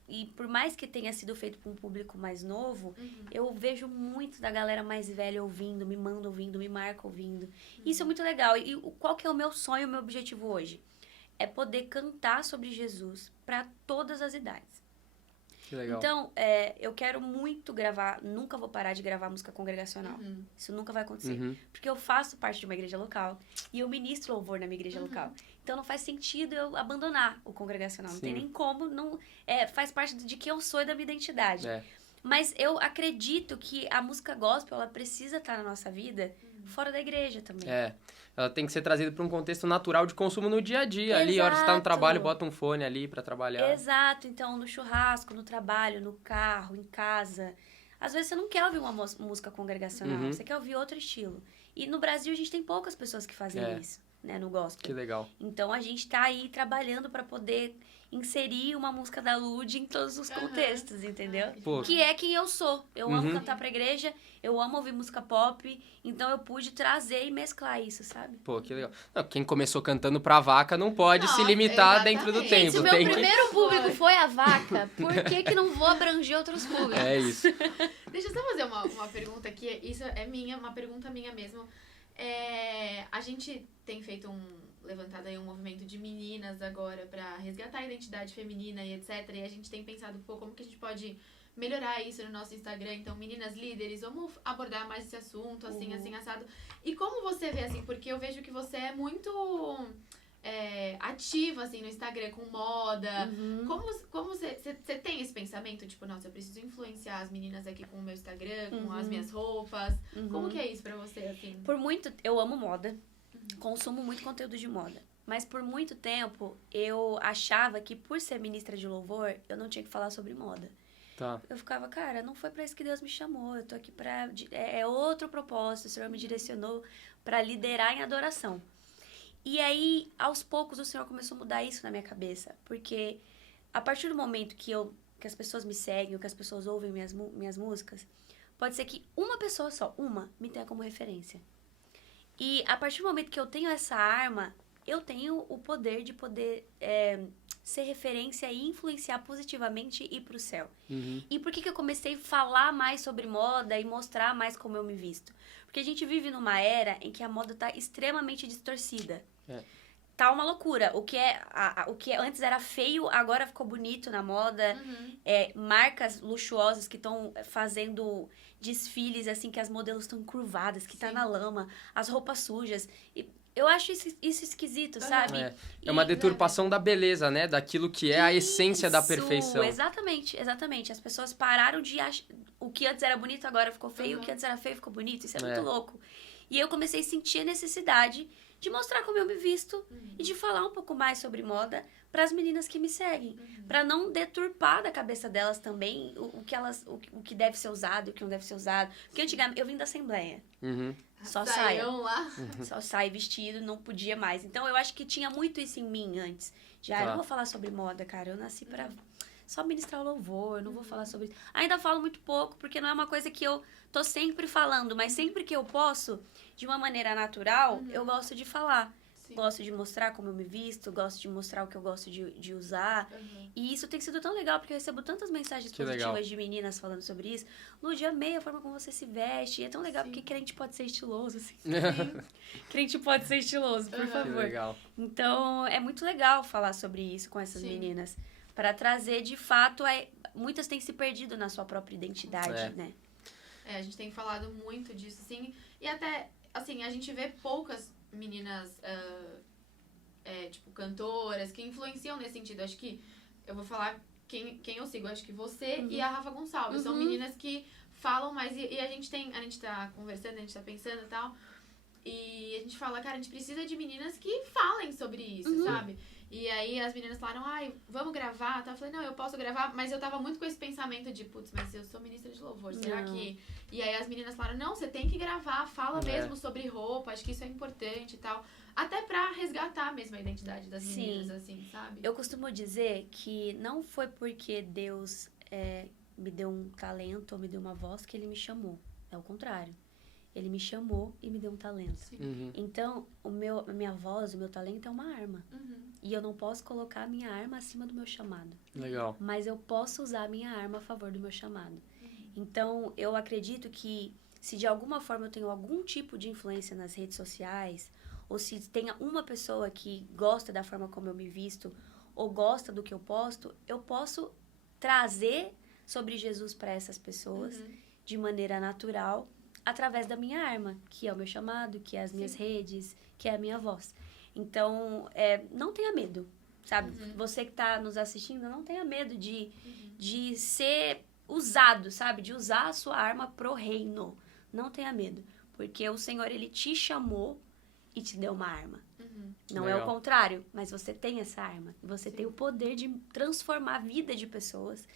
e por mais que tenha sido feito para um público mais novo, eu vejo muito da galera mais velha ouvindo, me manda ouvindo, me marca ouvindo. Isso é muito legal. E qual que é o meu sonho, o meu objetivo hoje? É poder cantar sobre Jesus para todas as idades. Que legal. Então, eu quero muito gravar, nunca vou parar de gravar música congregacional. Isso nunca vai acontecer. Porque eu faço parte de uma igreja local e eu ministro louvor na minha igreja local. Então, não faz sentido eu abandonar o congregacional. Não tem nem como, faz parte de quem eu sou e da minha identidade. Mas eu acredito que a música gospel, ela precisa estar na nossa vida fora da igreja também. Ela tem que ser trazida para um contexto natural de consumo no dia a dia. Exato. Ali, a hora que você tá no trabalho, bota um fone ali para trabalhar. Exato. Então, no churrasco, no trabalho, no carro, em casa. Às vezes você não quer ouvir uma música congregacional, você quer ouvir outro estilo. E no Brasil a gente tem poucas pessoas que fazem isso, né, no gospel. Que legal. Então a gente tá aí trabalhando para poder inserir uma música da Lud em todos os contextos, entendeu? Pô. Que é quem eu sou. Eu amo cantar pra igreja, eu amo ouvir música pop, então eu pude trazer e mesclar isso, sabe? Pô, que legal. Não, quem começou cantando pra vaca não pode se limitar dentro do tempo. Se o meu primeiro público foi a vaca, por que não vou abranger outros públicos? É isso. Deixa eu só fazer uma pergunta aqui. Isso é uma pergunta minha mesmo. A gente tem feito levantado aí um movimento de meninas agora pra resgatar a identidade feminina e etc. E a gente tem pensado, como que a gente pode melhorar isso no nosso Instagram. Então, meninas líderes, vamos abordar mais esse assunto, assim, assado. E como você vê, assim, porque eu vejo que você é muito ativa, assim, no Instagram com moda. Uhum. Como você tem esse pensamento? Tipo, nossa, eu preciso influenciar as meninas aqui com o meu Instagram, com as minhas roupas. Como que é isso pra você, assim? Eu amo moda, consumo muito conteúdo de moda. Mas por muito tempo, eu achava que por ser ministra de louvor, eu não tinha que falar sobre moda. Tá. Eu ficava, cara, não foi pra isso que Deus me chamou. Eu tô aqui pra... É outro propósito. O Senhor me direcionou pra liderar em adoração. E aí, aos poucos, o Senhor começou a mudar isso na minha cabeça. Porque a partir do momento que as pessoas me seguem, ou que as pessoas ouvem minhas músicas, pode ser que uma pessoa só, me tenha como referência. E a partir do momento que eu tenho essa arma, eu tenho o poder de ser referência e influenciar positivamente e ir pro céu. E por que eu comecei a falar mais sobre moda e mostrar mais como eu me visto? Porque a gente vive numa era em que a moda tá extremamente distorcida. Tá uma loucura. O que antes era feio, agora ficou bonito na moda. Marcas luxuosas que estão fazendo desfiles, assim, que as modelos estão curvadas, que tá na lama, as roupas sujas. E eu acho isso esquisito, sabe? É uma deturpação da beleza, né? Daquilo que é a essência da perfeição. Exatamente. As pessoas pararam de achar... O que antes era bonito, agora ficou feio. O que antes era feio, ficou bonito. Isso é muito louco. E eu comecei a sentir a necessidade de mostrar como eu me visto e de falar um pouco mais sobre moda para as meninas que me seguem. Para não deturpar da cabeça delas também o que deve ser usado e o que não deve ser usado. Porque antigamente, eu vim da Assembleia. Só saia. Só saia vestido, não podia mais. Então, eu acho que tinha muito isso em mim antes. Eu não vou falar sobre moda, cara. Eu nasci pra só ministrar o louvor, eu não vou falar sobre isso. Ainda falo muito pouco, porque não é uma coisa que eu tô sempre falando. Mas sempre que eu posso, de uma maneira natural, eu gosto de falar. Sim. Gosto de mostrar como eu me visto, gosto de mostrar o que eu gosto de usar. E isso tem sido tão legal, porque eu recebo tantas mensagens positivas de meninas falando sobre isso. Ludi, amei a forma como você se veste. E é tão legal, porque crente pode ser estiloso, assim. Crente pode ser estiloso, por favor. Que legal. Então, é muito legal falar sobre isso com essas meninas. Para trazer, de fato, muitas têm se perdido na sua própria identidade, né? A gente tem falado muito disso, assim. E até, assim, a gente vê poucas meninas, tipo, cantoras, que influenciam nesse sentido. Acho que, eu vou falar quem eu sigo, acho que você e a Rafa Gonçalves. São meninas que falam mais, e a gente tá conversando, a gente tá pensando e tal, e a gente fala, cara, a gente precisa de meninas que falem sobre isso, sabe? E aí as meninas falaram, vamos gravar, tá? Eu falei, não, eu posso gravar, mas eu tava muito com esse pensamento de, putz, mas eu sou ministra de louvor, será que... E aí as meninas falaram, não, você tem que gravar, fala mesmo sobre roupa, acho que isso é importante e tal. Até pra resgatar mesmo a identidade das meninas, assim, sabe? Eu costumo dizer que não foi porque Deus me deu um talento ou me deu uma voz que Ele me chamou. É o contrário. Ele me chamou e me deu um talento. Então, a minha voz, o meu talento é uma arma. E eu não posso colocar a minha arma acima do meu chamado. Legal. Mas eu posso usar a minha arma a favor do meu chamado. Então, eu acredito que se de alguma forma eu tenho algum tipo de influência nas redes sociais, ou se tenha uma pessoa que gosta da forma como eu me visto, ou gosta do que eu posso trazer sobre Jesus para essas pessoas de maneira natural, através da minha arma, que é o meu chamado, que é as minhas redes, que é a minha voz. Então, não tenha medo, sabe? Você que está nos assistindo, não tenha medo de ser usado, sabe? De usar a sua arma pro reino. Não tenha medo, porque o Senhor, Ele te chamou e te deu uma arma. Não Legal. é o contrário, mas você tem essa arma. Você tem o poder de transformar a vida de pessoas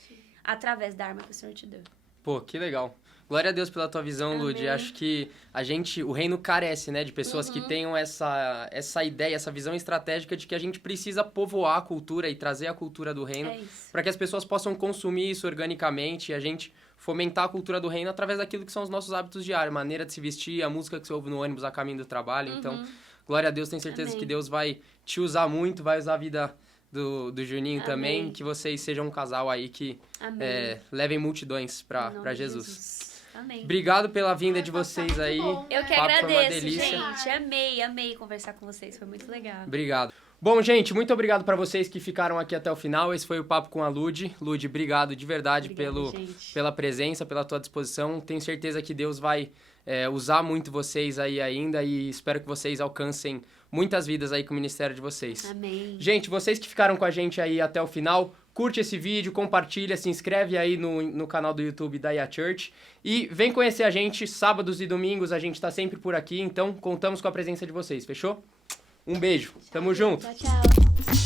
através da arma que o Senhor te deu. Pô, que legal. Glória a Deus pela tua visão, Ludi. Acho que o reino carece, né, de pessoas que tenham essa ideia, essa visão estratégica de que a gente precisa povoar a cultura e trazer a cultura do reino para que as pessoas possam consumir isso organicamente e a gente fomentar a cultura do reino através daquilo que são os nossos hábitos diários, maneira de se vestir, a música que você ouve no ônibus a caminho do trabalho. Então, glória a Deus, tenho certeza que Deus vai te usar muito, vai usar a vida do Juninho também, que vocês sejam um casal aí que levem multidões para Jesus. Amém. Obrigado pela vinda de vocês aí. Bom, Eu que agradeço, gente. Amei conversar com vocês. Foi muito legal. Obrigado. Bom, gente, muito obrigado para vocês que ficaram aqui até o final. Esse foi o Papo com a Ludi. Ludi, obrigado de verdade pela presença, pela tua disposição. Tenho certeza que Deus vai usar muito vocês aí ainda e espero que vocês alcancem muitas vidas aí com o ministério de vocês. Amém. Gente, vocês que ficaram com a gente aí até o final, curte esse vídeo, compartilha, se inscreve aí no canal do YouTube da IA Church e vem conhecer a gente sábados e domingos, a gente tá sempre por aqui, então contamos com a presença de vocês, fechou? Um beijo, tamo junto! Tchau, tchau.